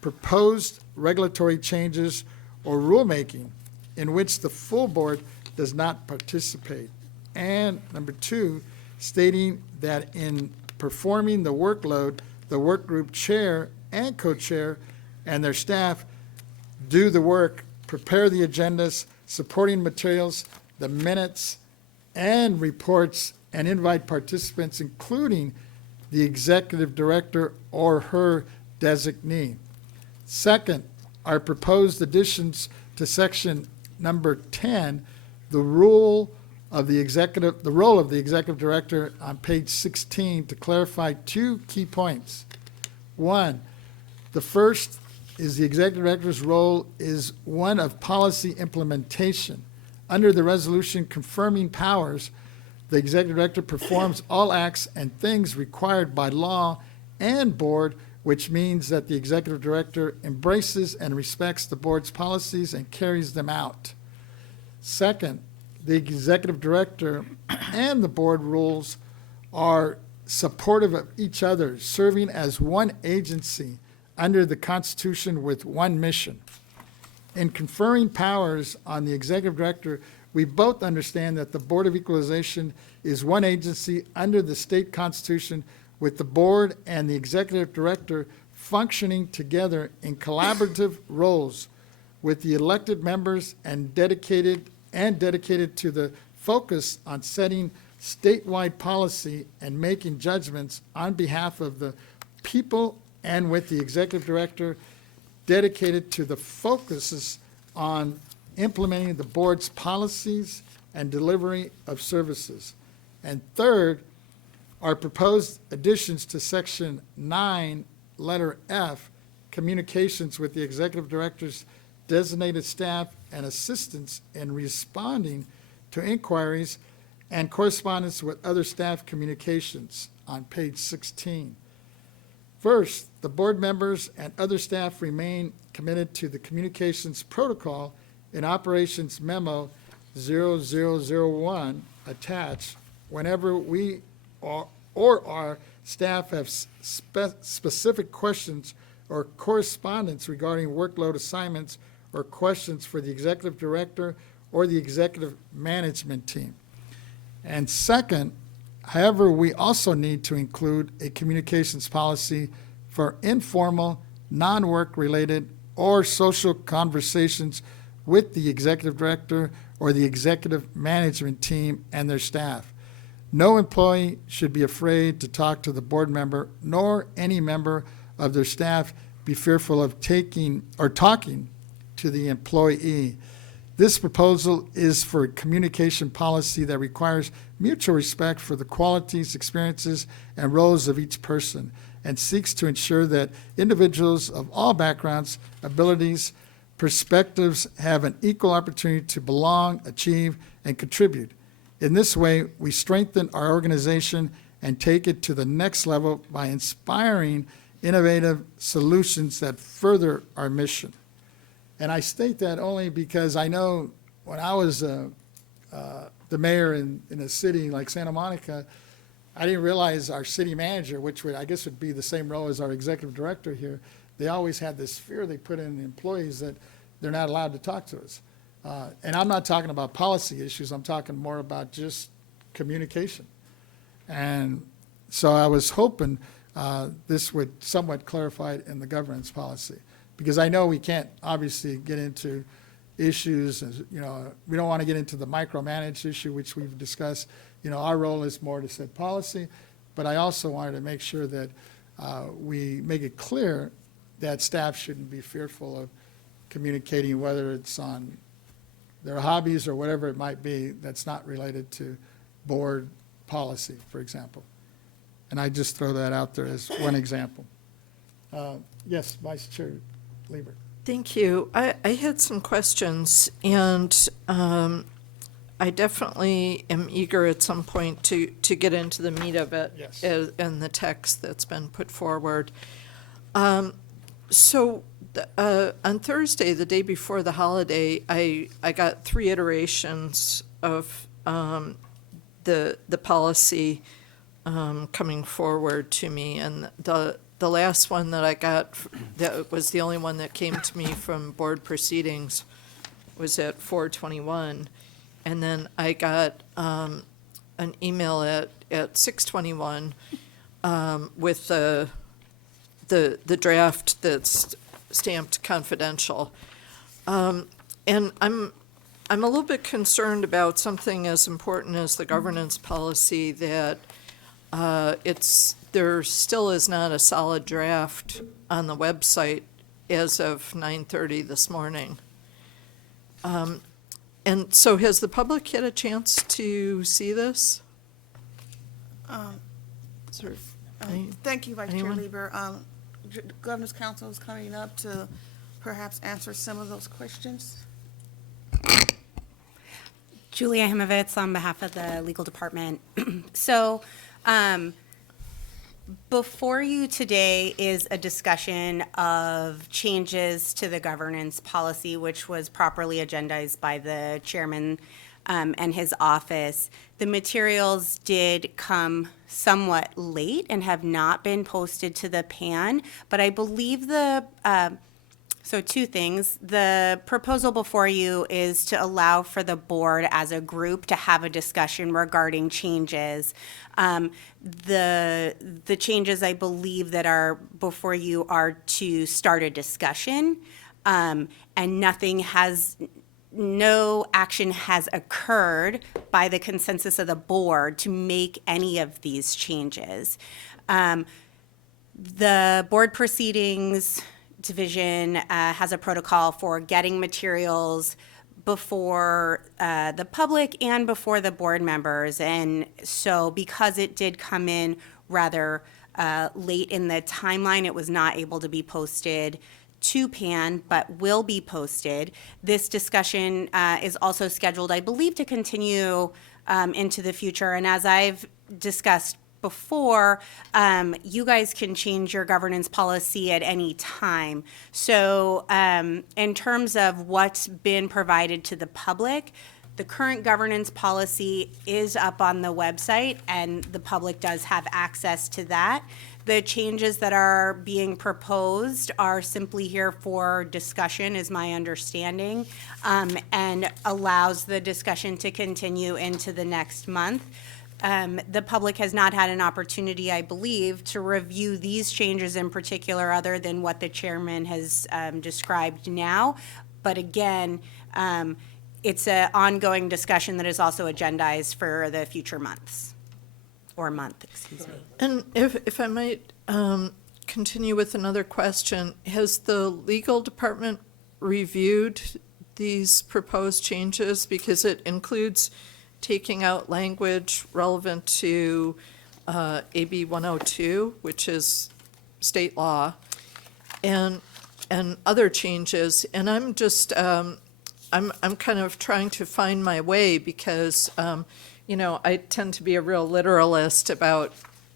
proposed regulatory changes or rulemaking in which the full board does not participate. And number two, stating that in performing the workload, the work group chair and co-chair and their staff do the work, prepare the agendas, supporting materials, the minutes, and reports, and invite participants, including the executive director or her designee. Second, our proposed additions to section number 10, the role of the executive director on page 16 to clarify two key points. One, the first is the executive director's role is one of policy implementation. Under the resolution confirming powers, the executive director performs all acts and things required by law and board, which means that the executive director embraces and respects the board's policies and carries them out. Second, the executive director and the board rules are supportive of each other, serving as one agency under the Constitution with one mission. In conferring powers on the executive director, we both understand that the Board of Equalization is one agency under the state constitution, with the board and the executive director functioning together in collaborative roles with the elected members and dedicated to the focus on setting statewide policy and making judgments on behalf of the people, and with the executive director dedicated to the focuses on implementing the board's policies and delivery of services. And third, our proposed additions to section 9, letter F, communications with the executive director's designated staff and assistants in responding to inquiries and correspondence with other staff communications on page 16. First, the board members and other staff remain committed to the communications protocol in Operations Memo 0001 attached whenever we or our staff have specific questions or correspondence regarding workload assignments or questions for the executive director or the executive management team. And second, however, we also need to include a communications policy for informal, non-work related, or social conversations with the executive director or the executive management team and their staff. No employee should be afraid to talk to the board member, nor any member of their staff be fearful of taking or talking to the employee. This proposal is for a communication policy that requires mutual respect for the qualities, experiences, and roles of each person, and seeks to ensure that individuals of all backgrounds, abilities, perspectives have an equal opportunity to belong, achieve, and contribute. In this way, we strengthen our organization and take it to the next level by inspiring innovative solutions that further our mission. And I state that only because I know when I was the mayor in a city like Santa Monica, I didn't realize our city manager, which would, I guess would be the same role as our executive director here, they always had this fear they put in the employees that they're not allowed to talk to us. And I'm not talking about policy issues, I'm talking more about just communication. And so I was hoping this would somewhat clarify it in the governance policy. Because I know we can't obviously get into issues, we don't want to get into the micromanaged issue, which we've discussed. Our role is more to set policy, but I also wanted to make sure that we make it clear that staff shouldn't be fearful of communicating, whether it's on their hobbies or whatever it might be that's not related to board policy, for example. And I just throw that out there as one example. Yes, Vice Chair Lieber. Thank you. I had some questions, and I definitely am eager at some point to get into the meat of it. Yes. And the text that's been put forward. So on Thursday, the day before the holiday, I got 3 iterations of the policy coming forward to me, and the last one that I got, that was the only one that came to me from board proceedings, was at 4:21, and then I got an email at 6:21 with the draft that's stamped confidential. And I'm a little bit concerned about something as important as the governance policy, that there still is not a solid draft on the website as of 9:30 this morning. And so has the public had a chance to see this? Sir, Thank you, Vice Chair anyone? Lieber. The Governor's Council is coming up to perhaps answer some of those questions. Julia Himovitz on behalf of the legal department. So, before you today is a discussion of changes to the governance policy, which was properly agendized by the chairman and his office. The materials did come somewhat late and have not been posted to the PAN, but I believe so 2 things. The proposal before you is to allow for the board as a group to have a discussion regarding changes. The changes I believe that are before you are to start a discussion, and no action has occurred by the consensus of the board to make any of these changes. The board proceedings division has a protocol for getting materials before the public and before the board members. And so because it did come in rather late in the timeline, it was not able to be posted to PAN, but will be posted. This discussion is also scheduled, I believe, to continue into the future. And as I've discussed before, you guys can change your governance policy at any time. So in terms of what's been provided to the public, the current governance policy is up on the website, and the public does have access to that. The changes that are being proposed are simply here for discussion, is my understanding, and allows the discussion to continue into the next month. The public has not had an opportunity, I believe, to review these changes in particular, other than what the chairman has described now. But again, it's an ongoing discussion that is also agendized for the future months, or month, excuse me. And if I might continue with another question, has the legal department reviewed these proposed changes? Because it includes taking out language relevant to AB 102, which is state law, and other changes. And I'm just I'm kind of trying to find my way, because I tend to be a real literalist about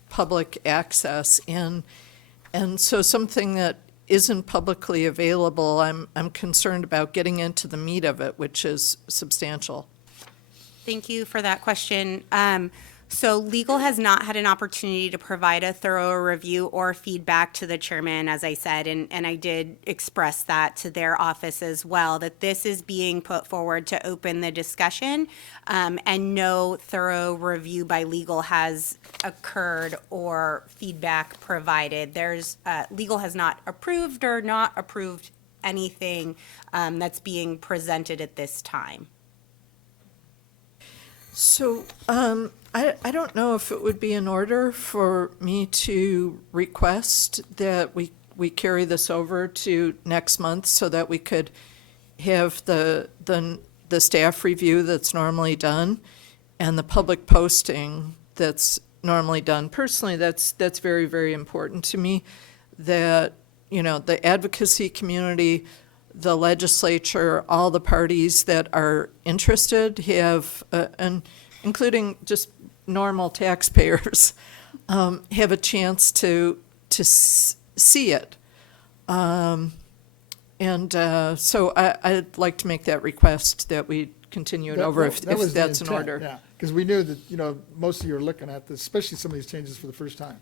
public access, and so something that isn't publicly available, I'm concerned about getting into the meat of it, which is substantial. Thank you for that question. So legal has not had an opportunity to provide a thorough review or feedback to the chairman, as I said, and I did express that to their office as well, that this is being put forward to open the discussion, and no thorough review by legal has occurred or feedback provided. Legal has not approved or not approved anything that's being presented at this time. So I don't know if it would be in order for me to request that we carry this over to next month, so that we could have the staff review that's normally done and the public posting that's normally done. Personally, that's very, very important to me, that the advocacy community, the legislature, all the parties that are interested have, and including just normal taxpayers, have a chance to see it. So I'd like to make that request that we continue it over if That was the that's in intent, order. Yeah, because we knew that, most of you are looking at this, especially some of these changes for the first time.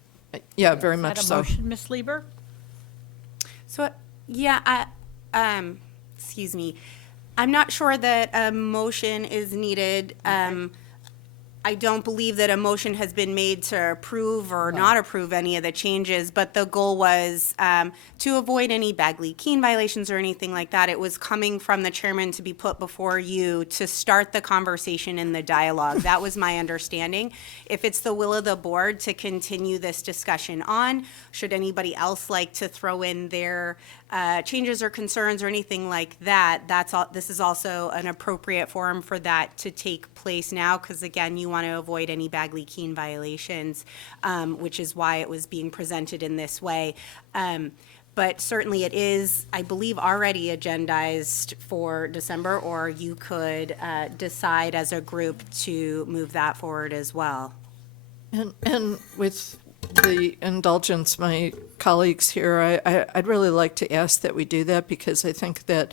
Yeah, very Is much that a so. motion, Ms. Lieber? So, yeah, excuse me. I'm not sure that a motion is needed. I don't believe that a motion has been made to approve or not approve any of the changes, but the goal was to avoid any Bagley-Keene violations or anything like that. It was coming from the chairman to be put before you to start the conversation and the dialogue. That was my understanding. If it's the will of the board to continue this discussion on, should anybody else like to throw in their changes or concerns or anything like that, this is also an appropriate forum for that to take place now, because again, you want to avoid any Bagley-Keene violations, which is why it was being presented in this way. But certainly it is, I believe, already agendized for December, or you could decide as a group to move that forward as well. And with the indulgence, my colleagues here, I'd really like to ask that we do that, because I think that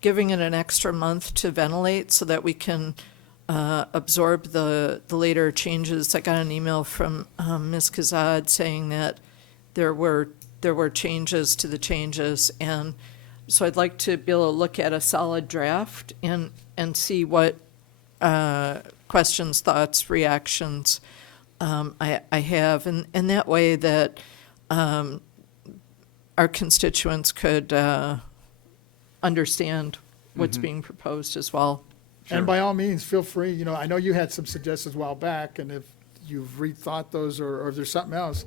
giving it an extra month to ventilate so that we can absorb the later changes. I got an email from Ms. Kazad saying that there were changes to the changes, and so I'd like to be able to look at a solid draft and see what questions, thoughts, reactions I have, and that way that our constituents could understand what's being proposed as well. And by all means, feel free, I know you had some suggestions a while back, and if you've rethought those or if there's something else,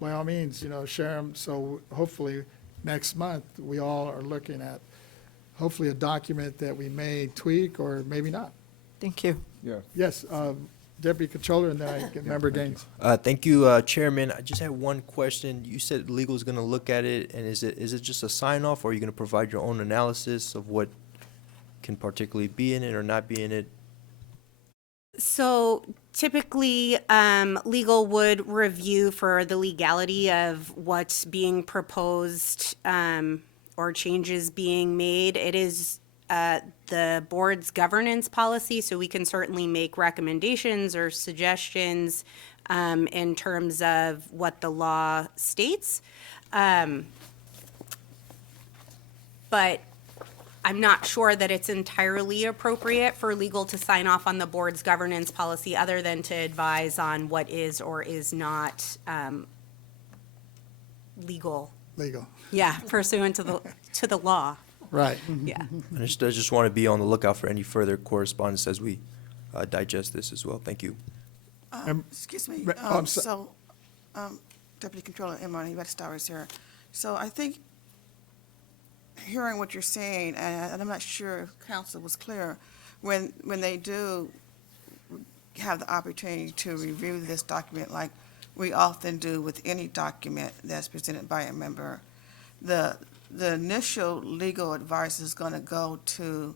by all means, share them. So hopefully next month, we all are looking at hopefully a document that we may tweak or maybe not. Thank you. Yeah. Yes, Deputy Controller, and then I get Member Gaines. Thank you, Chairman. I just had one question. You said legal is going to look at it, and is it just a sign-off, or are you going to provide your own analysis of what can particularly be in it or not be in it? So typically, legal would review for the legality of what's being proposed or changes being made. It is the board's governance policy, so we can certainly make recommendations or suggestions in terms of what the law states. But I'm not sure that it's entirely appropriate for legal to sign off on the board's governance policy, other than to advise on what is or is not legal. Legal, Yeah, pursuant to the law. right. Yeah. I just want to be on the lookout for any further correspondence as we digest this as well. Thank you. Excuse me. I'm so- Deputy Controller Imani Red is here. So I think, hearing what you're saying, and I'm not sure if council was clear, when they do have the opportunity to review this document, like we often do with any document that's presented by a member, the initial legal advice is going to go to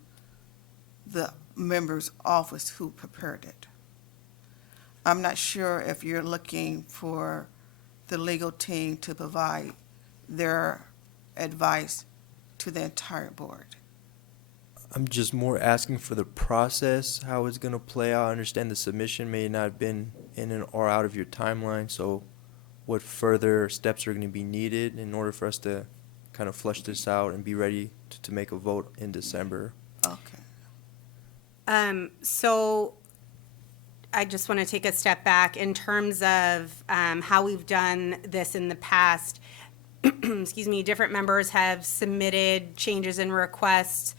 the member's office who prepared it. I'm not sure if you're looking for the legal team to provide their advice to the entire board. I'm just more asking for the process, how it's going to play out. I understand the submission may not have been in and or out of your timeline, so what further steps are going to be needed in order for us to kind of flush this out and be ready to make a vote in December? Okay. So I just want to take a step back in terms of how we've done this in the past. Excuse me, different members have submitted changes and requests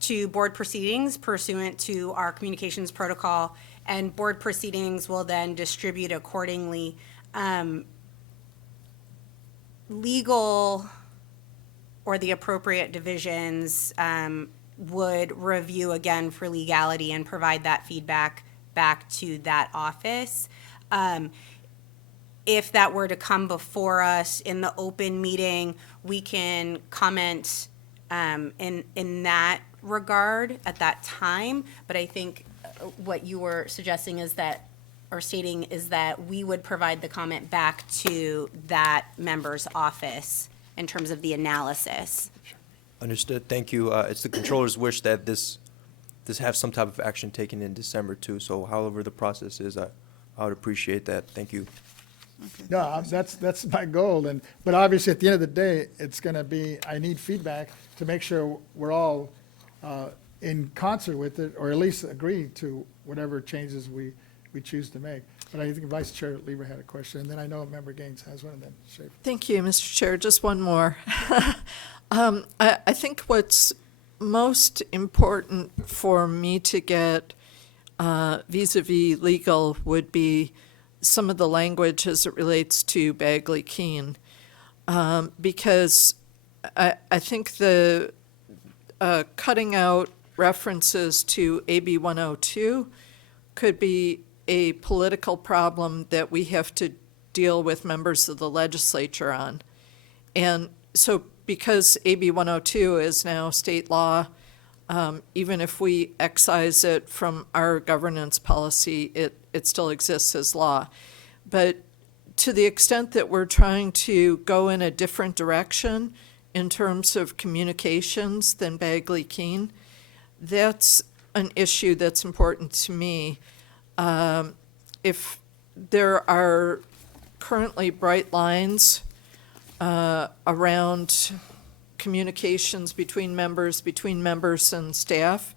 to board proceedings pursuant to our communications protocol, and board proceedings will then distribute accordingly. Legal or the appropriate divisions would review again for legality and provide that feedback back to that office. If that were to come before us in the open meeting, we can comment in that regard at that time. But I think what you were suggesting is that, or stating, is that we would provide the comment back to that member's office in terms of the analysis. Understood. Thank you. It's the controller's wish that this have some type of action taken in December too. So however the process is, I would appreciate that. Thank you. No, that's my goal, but obviously, at the end of the day, it's gonna be, I need feedback to make sure we're all in concert with it, or at least agree to whatever changes we choose to make. But I think Vice Chair Lieber had a question, and then I know Member Gaines has one, and then Schaefer. Thank you, Mr. Chair. Just one more. I think what's most important for me to get vis-a-vis legal would be some of the language as it relates to Bagley-Keene, because I think the cutting out references to AB 102 could be a political problem that we have to deal with members of the legislature on. And so because AB 102 is now state law, even if we excise it from our governance policy, it still exists as law. But to the extent that we're trying to go in a different direction in terms of communications than Bagley-Keene, that's an issue that's important to me. If there are currently bright lines around communications between members and staff,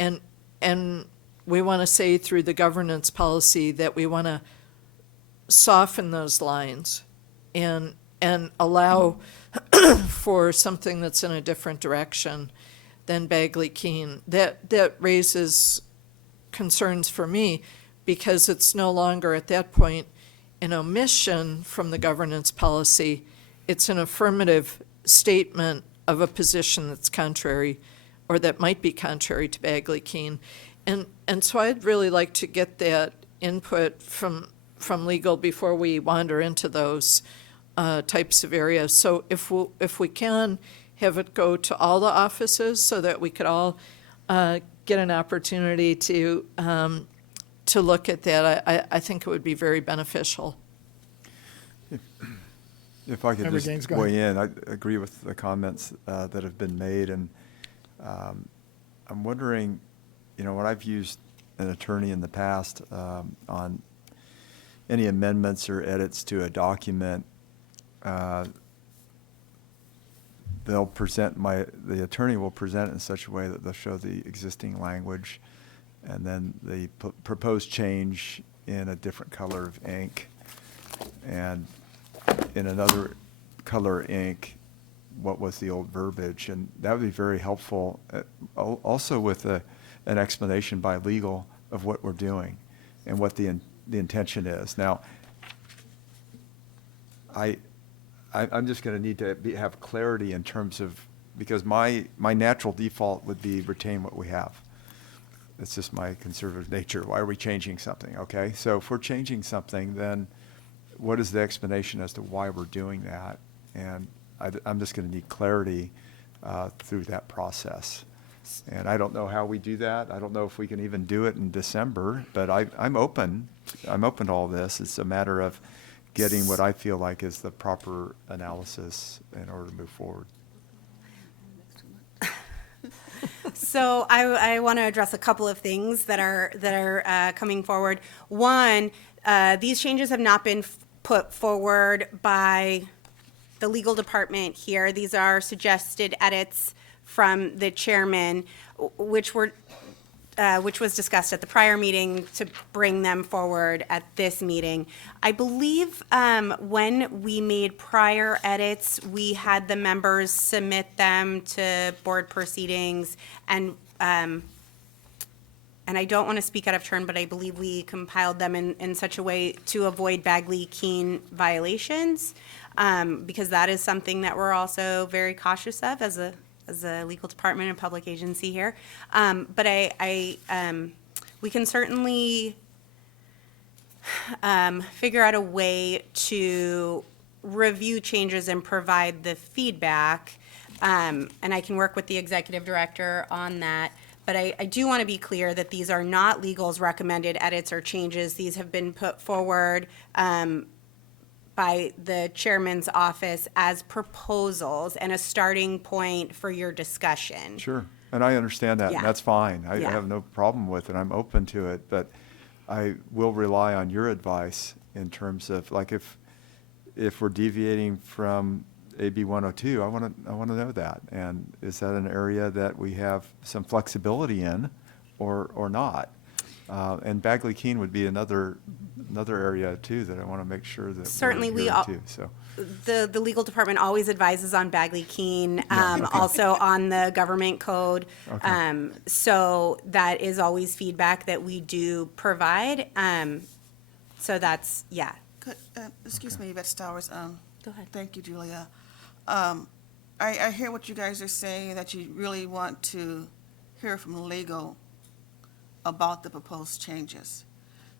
and we want to say through the governance policy that we want to soften those lines and allow for something that's in a different direction than Bagley-Keene. That raises concerns for me, because it's no longer at that point an omission from the governance policy. It's an affirmative statement of a position that's contrary, or that might be contrary to Bagley-Keene. And so I'd really like to get that input from legal before we wander into those types of areas. So if we can have it go to all the offices so that we could all get an opportunity to look at that, I think it would be very beneficial. If I could Member just Gaines, go weigh in, I agree with the comments that have been made, and I'm wondering, when I've used an attorney in the past on any amendments or edits to a document, the attorney will present it in such a way that they'll show the existing language and then the proposed change in a different color of ink, and in another color ink, what was the old verbiage, and that would be very helpful. Also with an explanation by legal of what we're doing and what the intention is. Now, I'm just going to need to have clarity in terms of, because my natural default would be retain what we have. It's just my conservative nature. Why are we changing something? Okay, so if we're changing something, then what is the explanation as to why we're doing that? And I'm just going to need clarity through that process. And I don't know how we do that. I don't know if we can even do it in December, but I'm open. I'm open to all this. It's a matter of getting what I feel like is the proper analysis in order to move forward. So I want to address a couple of things that are coming forward. One, these changes have not been put forward by the legal department here. These are suggested edits from the chairman, which was discussed at the prior meeting to bring them forward at this meeting. I believe when we made prior edits, we had the members submit them to board proceedings, and I don't want to speak out of turn, but I believe we compiled them in such a way to avoid Bagley-Keene violations, because that is something that we're also very cautious of as a legal department and public agency here. But we can certainly figure out a way to review changes and provide the feedback. And I can work with the executive director on that. But I do want to be clear that these are not legal's recommended edits or changes. These have been put forward by the chairman's office as proposals and a starting point for your discussion. Sure, and I understand that, Yeah. and that's fine. I Yeah. have no problem with it. I'm open to it, but I will rely on your advice in terms of, like, if we're deviating from AB 102, I want to know that. And is that an area that we have some flexibility in, or not? And Bagley Keene would be another area too that I want to make sure that Certainly, we're we adhering all, to. So the legal department always advises on Bagley Keene, also on the government code. Okay. So that is always feedback that we do provide. So that's, yeah. Good, excuse me, Yvette Stowers. Go ahead. Thank you, Julia. I hear what you guys are saying, that you really want to hear from legal about the proposed changes.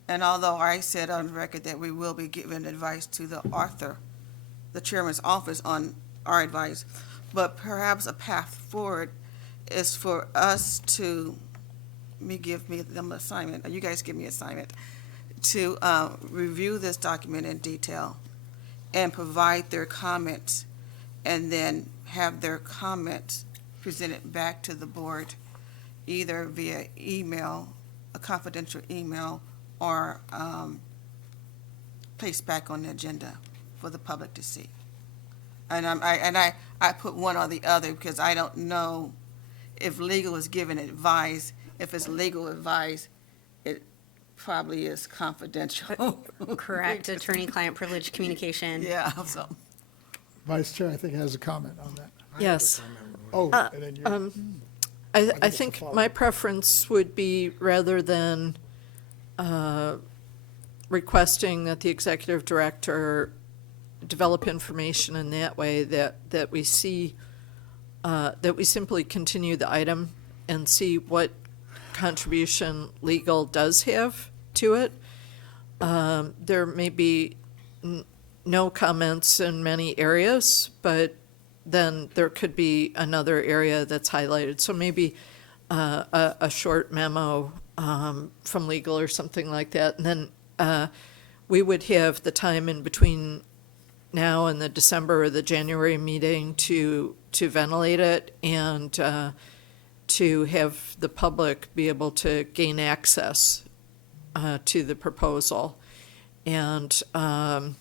And although I said on record that we will be giving advice to the chairman's office on our advice, but perhaps a path forward is for us to, give me them assignment, or you guys give me assignment, to review this document in detail and provide their comments, and then have their comments presented back to the board, either via email, a confidential email, or placed back on the agenda for the public to see. And I put one or the other because I don't know if legal is giving advice. If it's legal advice, it probably is confidential. Correct, attorney-client privilege communication. Yeah, so. Vice Chair, I think, has a comment on that. Yes. Oh, and then you. I it's a think follow-up. my preference would be, rather than requesting that the executive director develop information in that way, that we see, that we simply continue the item and see what contribution legal does have to it. There may be no comments in many areas, but then there could be another area that's highlighted. So maybe a short memo from legal or something like that. And then we would have the time in between now and the December or the January meeting to ventilate it and to have the public be able to gain access to the proposal. And I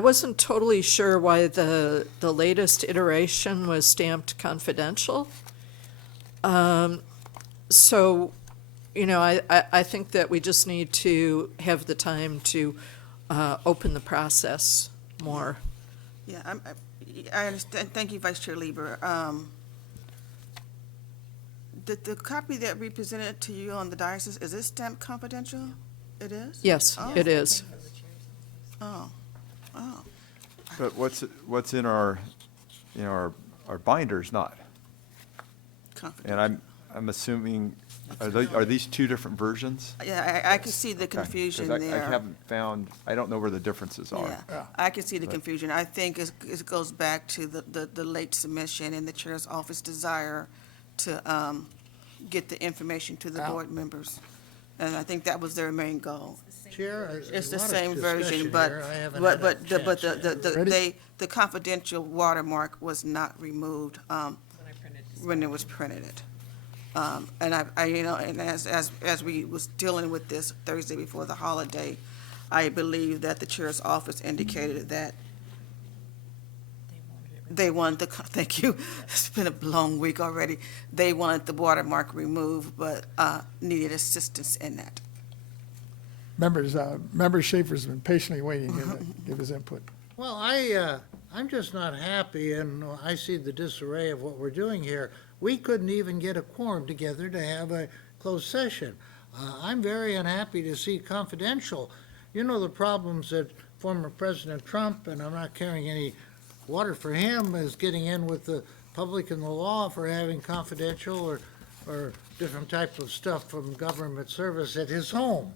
wasn't totally sure why the latest iteration was stamped confidential. So, I think that we just need to have the time to open the process more. Yeah, I understand. Thank you, Vice Chair Lieber. The copy that we presented to you on the diocese, is it stamped confidential? It is? Yes, Oh. it is. Oh, oh. but what's in our binders not? Confidential. And I'm assuming, are these two different versions? Yeah, I can see the Okay, 'cause confusion I there. haven't found, I don't know where the differences are. Yeah, I can see the confusion. I think it goes back to the late submission and the chair's office desire to get the information to the board members. And I think that was their main goal. Chair, It's the a lot of same version, discussion but, here. I haven't had a chance yet. the confidential watermark was not removed, when it was printed. And and as we was dealing with this Thursday before the holiday, I believe that the chair's office indicated that they wanted thank you, it's been a long week already. They wanted the watermark removed, but needed assistance in that. Member Schaefer's been patiently waiting to give his input. Well, I'm just not happy, and I see the disarray of what we're doing here. We couldn't even get a quorum together to have a closed session. I'm very unhappy to see confidential. You know, the problems that former President Trump, and I'm not carrying any water for him, is getting in with the public and the law for having confidential or different type of stuff from government service at his home.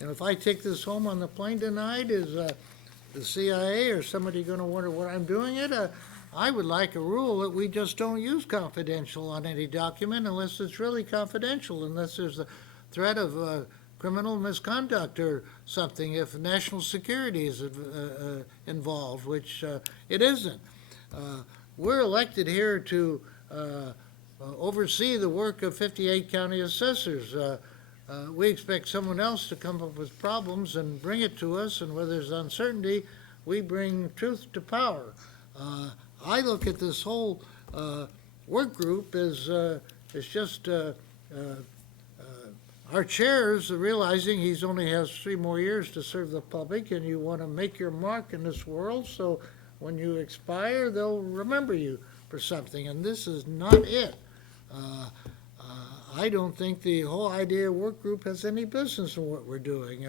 And if I take this home on the plane tonight, is the CIA or somebody going to wonder what I'm doing it? I would like a rule that we just don't use confidential on any document unless it's really confidential, unless there's a threat of criminal misconduct or something if national security is involved, which it isn't. We're elected here to oversee the work of 58 county assessors. We expect someone else to come up with problems and bring it to us, and where there's uncertainty, we bring truth to power. I look at this whole work group as just our chairs realizing he's only has 3 more years to serve the public, and you want to make your mark in this world, so when you expire, they'll remember you for something, and this is not it. I don't think the whole idea work group has any business in what we're doing.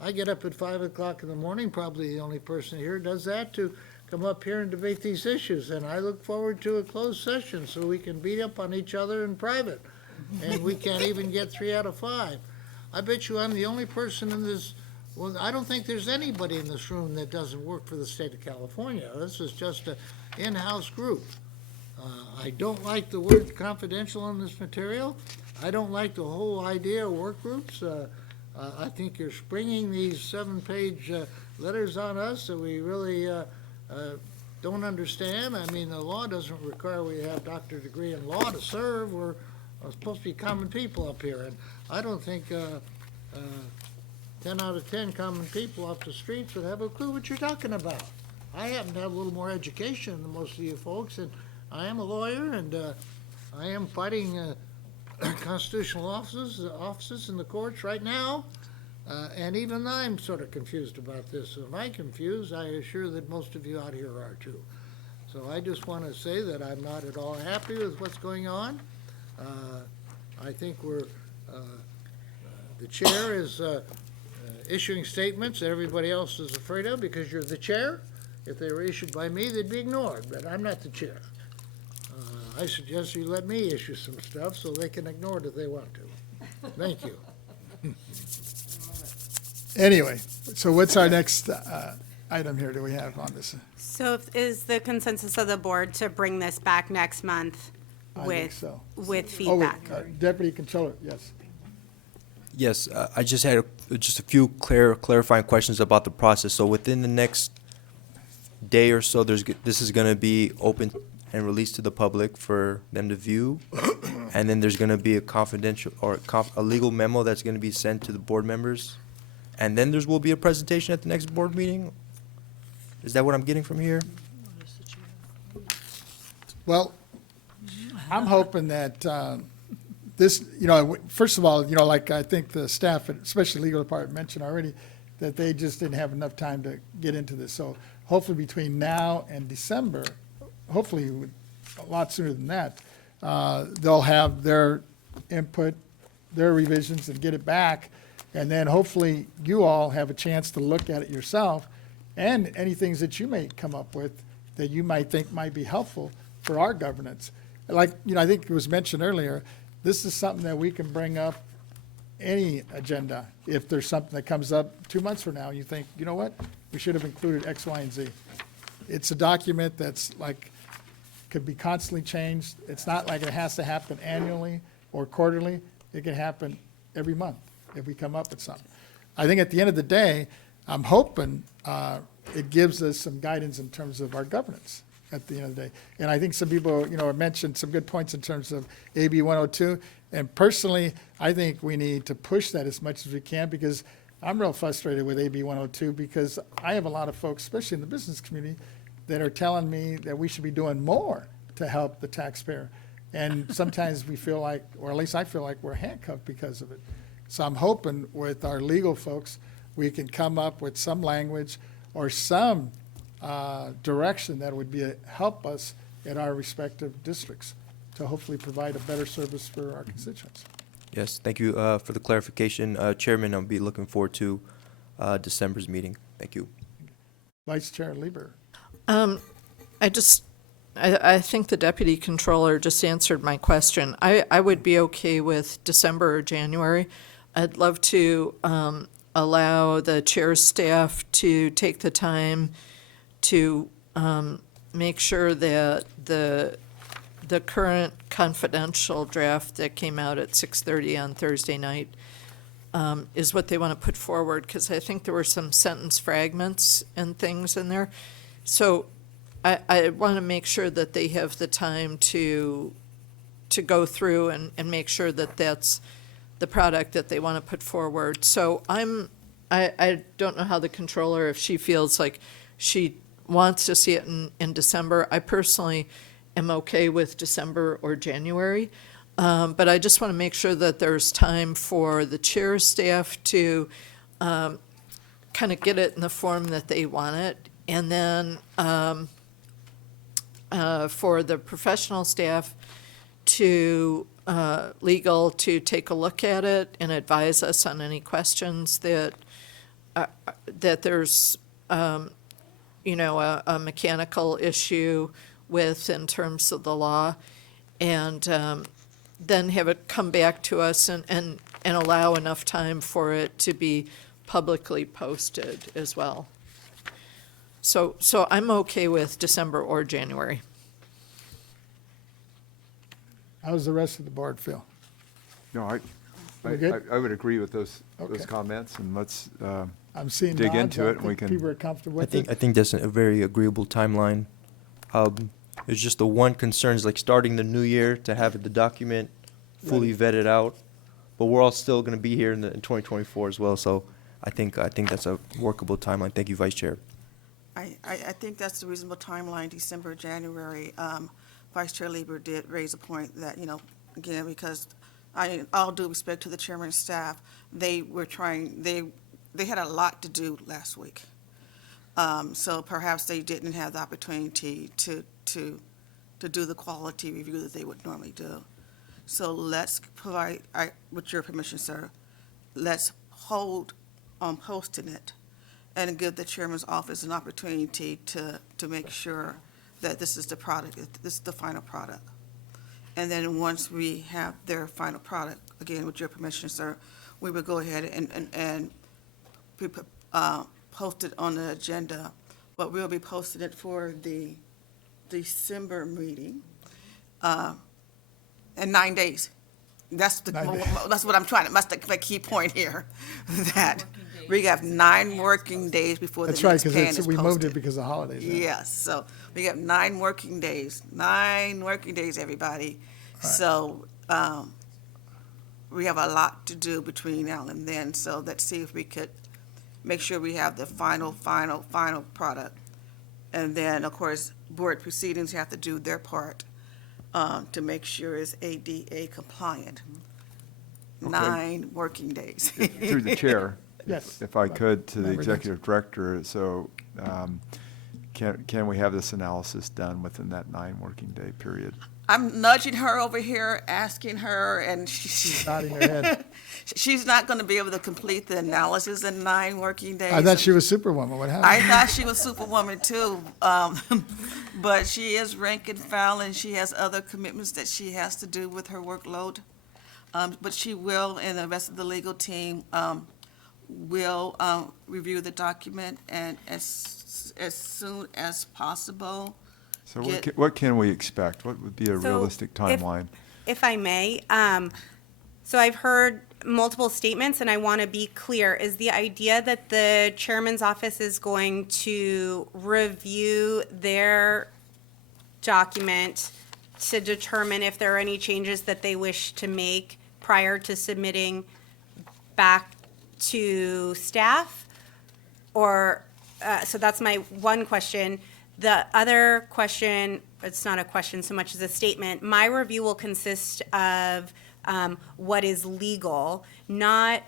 I get up at 5 o'clock in the morning, probably the only person here does that, to come up here and debate these issues, and I look forward to a closed session so we can beat up on each other in private, and we can't even get 3 out of 5. I bet you I'm the only person in this, well, I don't think there's anybody in this room that doesn't work for the state of California. This is just an in-house group. I don't like the word confidential in this material. I don't like the whole idea of work groups. I think you're springing these 7-page letters on us that we really don't understand. I mean, the law doesn't require we have a doctorate degree in law to serve. We're supposed to be common people up here, and I don't think 10 out of 10 common people off the streets would have a clue what you're talking about. I happen to have a little more education than most of you folks, and I am a lawyer, and I am fighting constitutional offices in the courts right now, and even I'm sort of confused about this. If I'm confused, I assure that most of you out here are too. So I just want to say that I'm not at all happy with what's going on. I think the chair is issuing statements that everybody else is afraid of because you're the chair. If they were issued by me, they'd be ignored, but I'm not the chair. I suggest you let me issue some stuff so they can ignore it if they want to. Thank you. Anyway, so what's our next item here do we have on this? So is the consensus of the board to bring this back next month I think with, so. with Oh, wait, feedback? Deputy Controller, yes. Yes, I just had just a few clarifying questions about the process. So within the next day or so, this is going to be open and released to the public for them to view, and then there's going to be a confidential or a legal memo that's going to be sent to the board members, and then will be a presentation at the next board meeting. Is that what I'm getting from here? Well, I'm hoping that this, first of all, like I think the staff, especially legal department, mentioned already that they just didn't have enough time to get into this. So hopefully between now and December, hopefully a lot sooner than that, they'll have their input, their revisions, and get it back. And then hopefully you all have a chance to look at it yourself and any things that you may come up with that you might think might be helpful for our governance. Like, I think it was mentioned earlier, this is something that we can bring up any agenda. If there's something that comes up 2 months from now, you think, you know what, we should have included X, Y, and Z. It's a document that's like, could be constantly changed. It's not like it has to happen annually or quarterly. It can happen every month if we come up with something. I think at the end of the day, I'm hoping it gives us some guidance in terms of our governance at the end of the day. And I think some people, mentioned some good points in terms of AB 102. And personally, I think we need to push that as much as we can because I'm real frustrated with AB 102 because I have a lot of folks, especially in the business community, that are telling me that we should be doing more to help the taxpayer. And sometimes we feel like, or at least I feel like we're handcuffed because of it. So I'm hoping with our legal folks, we can come up with some language or some direction that would help us in our respective districts to hopefully provide a better service for our constituents. Yes, thank you for the clarification. Chairman, I'll be looking forward to December's meeting. Thank you. Vice Chair Lieber. I think the deputy controller just answered my question. I would be okay with December or January. I'd love to allow the chair's staff to take the time to make sure that the current confidential draft that came out at 6:30 on Thursday night is what they want to put forward, because I think there were some sentence fragments and things in there. So I want to make sure that they have the time to go through and make sure that that's the product that they want to put forward. So I don't know how the controller, if she feels like she wants to see it in December. I personally am okay with December or January. But I just want to make sure that there's time for the chair staff to kind of get it in the form that they want it. And then for the professional staff to legal to take a look at it and advise us on any questions that there's a mechanical issue with in terms of the law, and then have it come back to us and allow enough time for it to be publicly posted as well. So I'm okay with December or January. How does the rest of the board feel? No, We good? I would agree with those Okay. comments, and let's I'm seeing dig nods. into I it, and we think can. people are comfortable I with think it. I think that's a very agreeable timeline. It's just the one concern is like starting the new year to have the document fully vetted out, but we're all still going to be here in 2024 as well. So I think that's a workable timeline. Thank you, Vice Chair. I think that's a reasonable timeline, December, January. Vice Chair Lieber did raise a point that, again, because all due respect to the chairman and staff, they had a lot to do last week. So perhaps they didn't have the opportunity to do the quality review that they would normally do. So let's provide, with your permission, sir, let's hold on posting it and give the chairman's office an opportunity to make sure that this is the product, this is the final product. And then once we have their final product, again, with your permission, sir, we will go ahead and post it on the agenda, but we'll be posting it for the December meeting in 9 days. That's what I'm trying to, that's the key point here, that we have 9 working days before the That's right, next plan is because posted. we moved it because of holidays. yeah. Yes, so we have 9 working days, everybody. So we have a lot to do between now and then, so let's see if we could make sure we have the final product. And then, of course, board proceedings have to do their part to make sure it's ADA compliant. Okay. 9 working days. Through the chair. Yes. If I could, to the Member executive director, so can we have this analysis done within that 9 working day period? I'm nudging her over here, asking her, and she's Nodding her head. she's not going to be able to complete the analysis in 9 working days. I thought she was Superwoman. What happened? I thought she was Superwoman too, but she is rank and file, and she has other commitments that she has to do with her workload. But she will, and the rest of the legal team will review the document, and as soon as possible. So what can we expect? What would be a So realistic timeline? If I may, so I've heard multiple statements, and I want to be clear. Is the idea that the chairman's office is going to review their document to determine if there are any changes that they wish to make prior to submitting back to staff? Or, so that's my one question. The other question, it's not a question so much as a statement, my review will consist of what is legal, not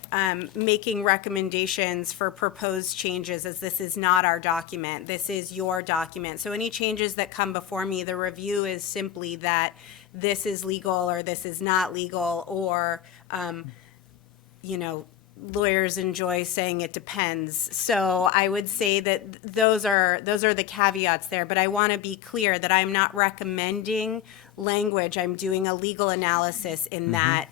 making recommendations for proposed changes, as this is not our document, this is your document. So any changes that come before me, the review is simply that this is legal or this is not legal, or, lawyers enjoy saying it depends. So I would say that those are the caveats there, but I want to be clear that I'm not recommending language. I'm doing a legal analysis in that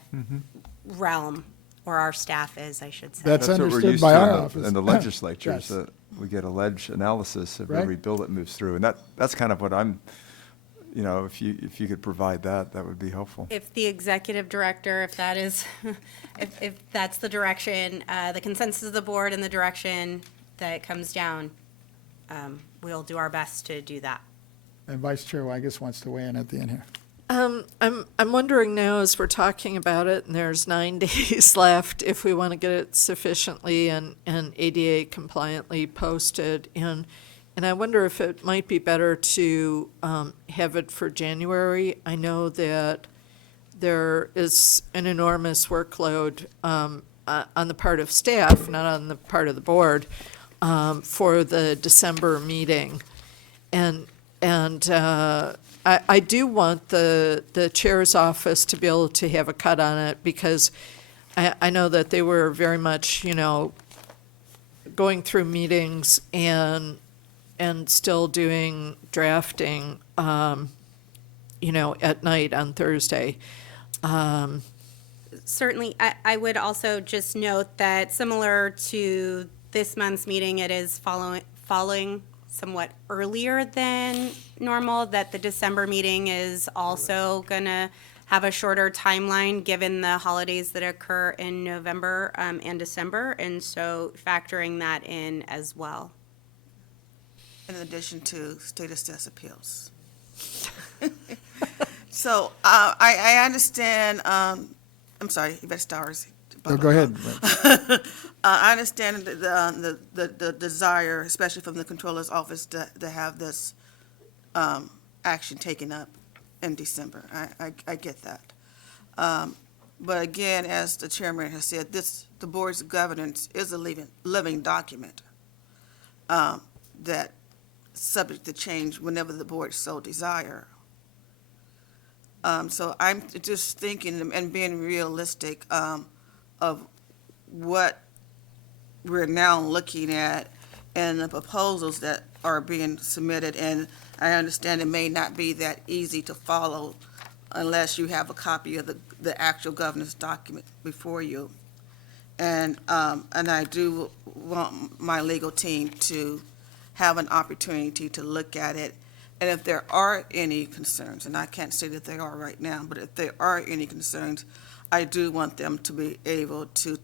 realm, or our staff is, I should say. That's what we're understood used by to our in office. the legislature, Yes. is that we get a ledge analysis of Right. every bill that moves through. And that's kind of what I'm, if you could provide that, that would be helpful. If the executive director, if that is, if that's the direction, the consensus of the board and the direction that comes down, we'll do our best to do that. And Vice Chair, I guess, wants to weigh in at the end here. I'm wondering now, as we're talking about it, and there's 9 days left, if we want to get it sufficiently and ADA compliantly posted, and I wonder if it might be better to have it for January. I know that there is an enormous workload on the part of staff, not on the part of the board, for the December meeting, and I do want the chair's office to be able to have a cut on it, because I know that they were very much, going through meetings and still doing drafting, at night on Thursday. Certainly, I would also just note that similar to this month's meeting, it is following somewhat earlier than normal, that the December meeting is also going to have a shorter timeline given the holidays that occur in November and December, and so factoring that in as well. In addition to state assessed appeals. So I understand, I'm sorry, Yvette Stowers. No, go ahead. I understand the desire, especially from the Controller's Office, to have this action taken up in December. I get that. But again, as the chairman has said, the board's governance is a living document that subject to change whenever the board so desire. So I'm just thinking and being realistic of what we're now looking at and the proposals that are being submitted. And I understand it may not be that easy to follow unless you have a copy of the actual governance document before you. And I do want my legal team to have an opportunity to look at it. And if there are any concerns, and I can't say that they are right now, but if there are any concerns, I do want them to be able to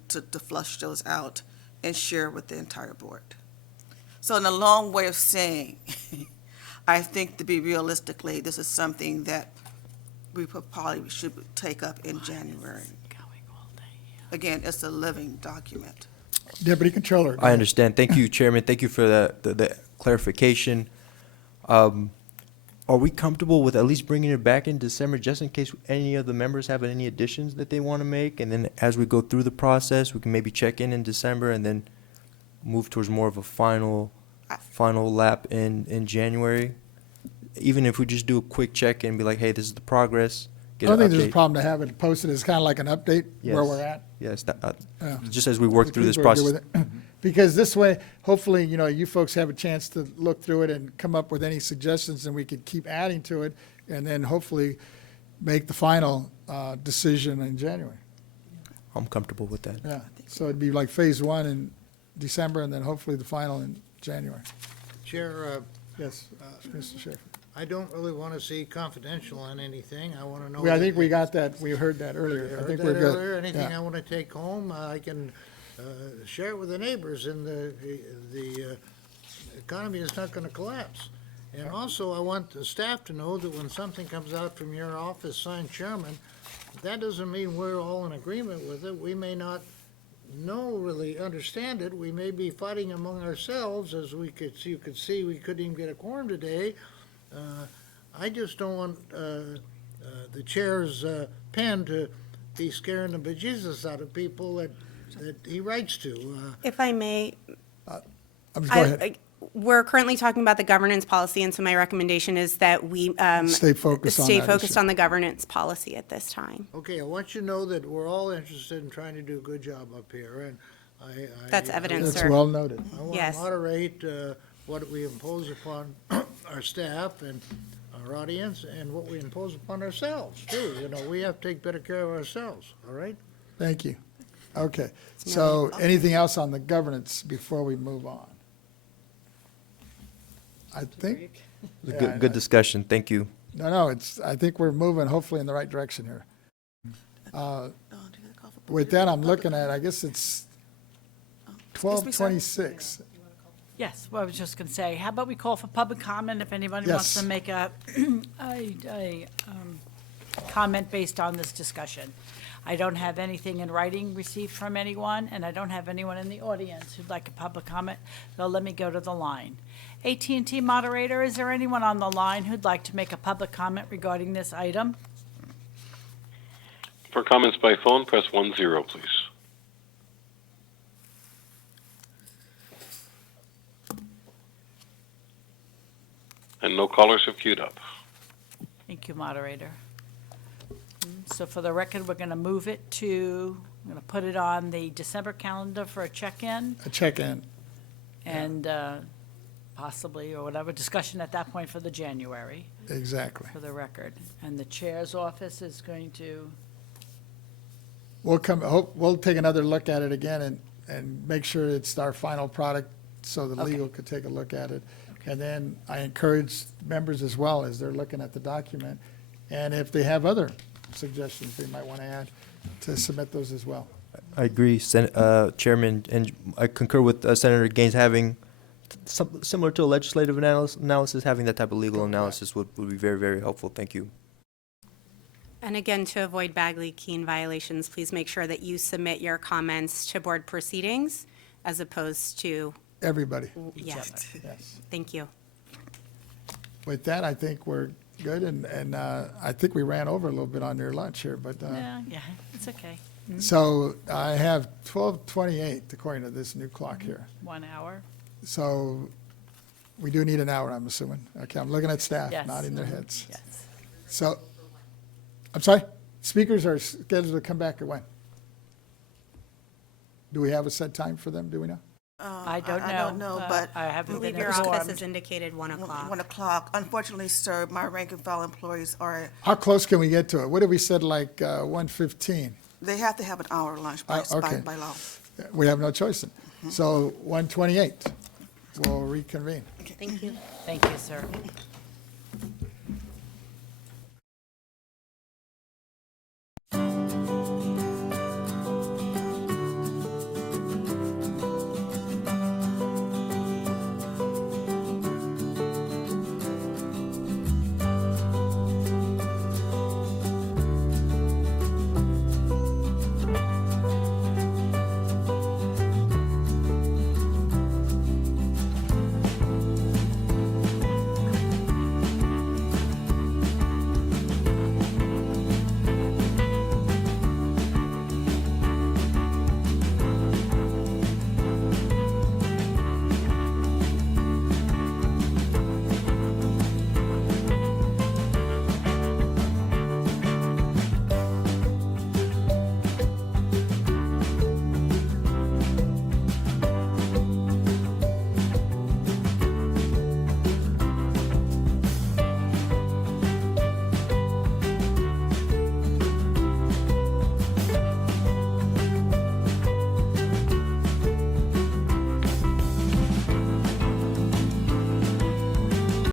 flush those out and share with the entire board. So in a long way of saying, I think to be realistically, this is something that we probably should take up in January. Again, it's a living document. Deputy Controller. go I ahead. understand. Thank you, Chairman. Thank you for the clarification. Are we comfortable with at least bringing it back in December, just in case any of the members have any additions that they want to make? And then as we go through the process, we can maybe check in December and then move towards more of a final lap in January? Even if we just do a quick check and be like, hey, this is the progress. I don't think there's a problem to have it posted. It's kind of like an update where Yes. we're at. Yes, Yeah. just as we work If through this people are good process. with it. Because this way, hopefully, you folks have a chance to look through it and come up with any suggestions, and we could keep adding to it, and then hopefully make the final decision in January. I'm comfortable with that. Yeah, so it'd be like phase one in December, and then hopefully the final in January. Chair, Yes, Mr. Schaefer. I don't really want to see confidential on anything. I want to know. I think we got that, we heard that earlier. I Heard think that we're good. earlier. Anything Yeah. I want to take home, I can share it with the neighbors, and the economy is not going to collapse. And also, I want the staff to know that when something comes out from your office, signed chairman, that doesn't mean we're all in agreement with it. We may not really understand it. We may be fighting among ourselves, as you could see, we couldn't even get a quorum today. I just don't want the chair's pen to be scaring the bejesus out of people that he writes to. If I may, Go ahead. we're currently talking about the governance policy, and so my recommendation is that we Stay focused on stay that focused issue. on the governance policy at this time. Okay, I want you to know that we're all interested in trying to do a good job up here, and That's evident, That's sir. well noted. I want Yes. to moderate what we impose upon our staff and our audience, and what we impose upon ourselves, too. We have to take better care of ourselves, all right? Thank you. Okay, so anything else on the governance before we move on? I think, Good discussion. Thank you. No, I think we're moving hopefully in the right direction here. With that, I'm looking at, I guess it's 12:26. Yes, well, I was just going to say, how about we call for public comment if anybody wants Yes. to make a comment based on this discussion. I don't have anything in writing received from anyone, and I don't have anyone in the audience who'd like a public comment, so let me go to the line. AT&T moderator, is there anyone on the line who'd like to make a public comment regarding this item? For comments by phone, press 10, please. And no callers have queued up. Thank you, moderator. So for the record, we're going to move it to, I'm going to put it on the December calendar for a check-in A check-in. and possibly, or whatever, discussion at that point for the January, Exactly. for the record. And the chair's office is going to, We'll take another look at it again and make sure it's our final product so the Okay. legal could take a look at it. And then I encourage members as well, as they're looking at the document, and if they have other suggestions they might want to add, to submit those as well. I agree, Chairman, and I concur with Senator Gaines having similar to a legislative analysis, having that type of legal analysis would be very, very helpful. Thank you. And again, to avoid Bagley-Keene violations, please make sure that you submit your comments to board proceedings as opposed to, Everybody, yes, yes. thank you. With that, I think we're good, and I think we ran over a little bit on your lunch here, but, yeah, it's okay. so I have 12:28 according to this new clock here. 1 hour. So we do need an hour, I'm assuming. Okay, I'm looking at staff Yes. nodding their heads. Yes. So, I'm sorry, speakers are scheduled to come back at when? Do we have a set time for them, do we know? I don't know. I don't know, but I I haven't believe been your office informed. has indicated 1 o'clock. 1 o'clock. Unfortunately, sir, my rank and file employees are, How close can we get to it? What if we said like 1:15? they have to have an hour lunch by okay. by law. We have no choice then. So 1:28, we'll reconvene. Thank you. Thank you, sir.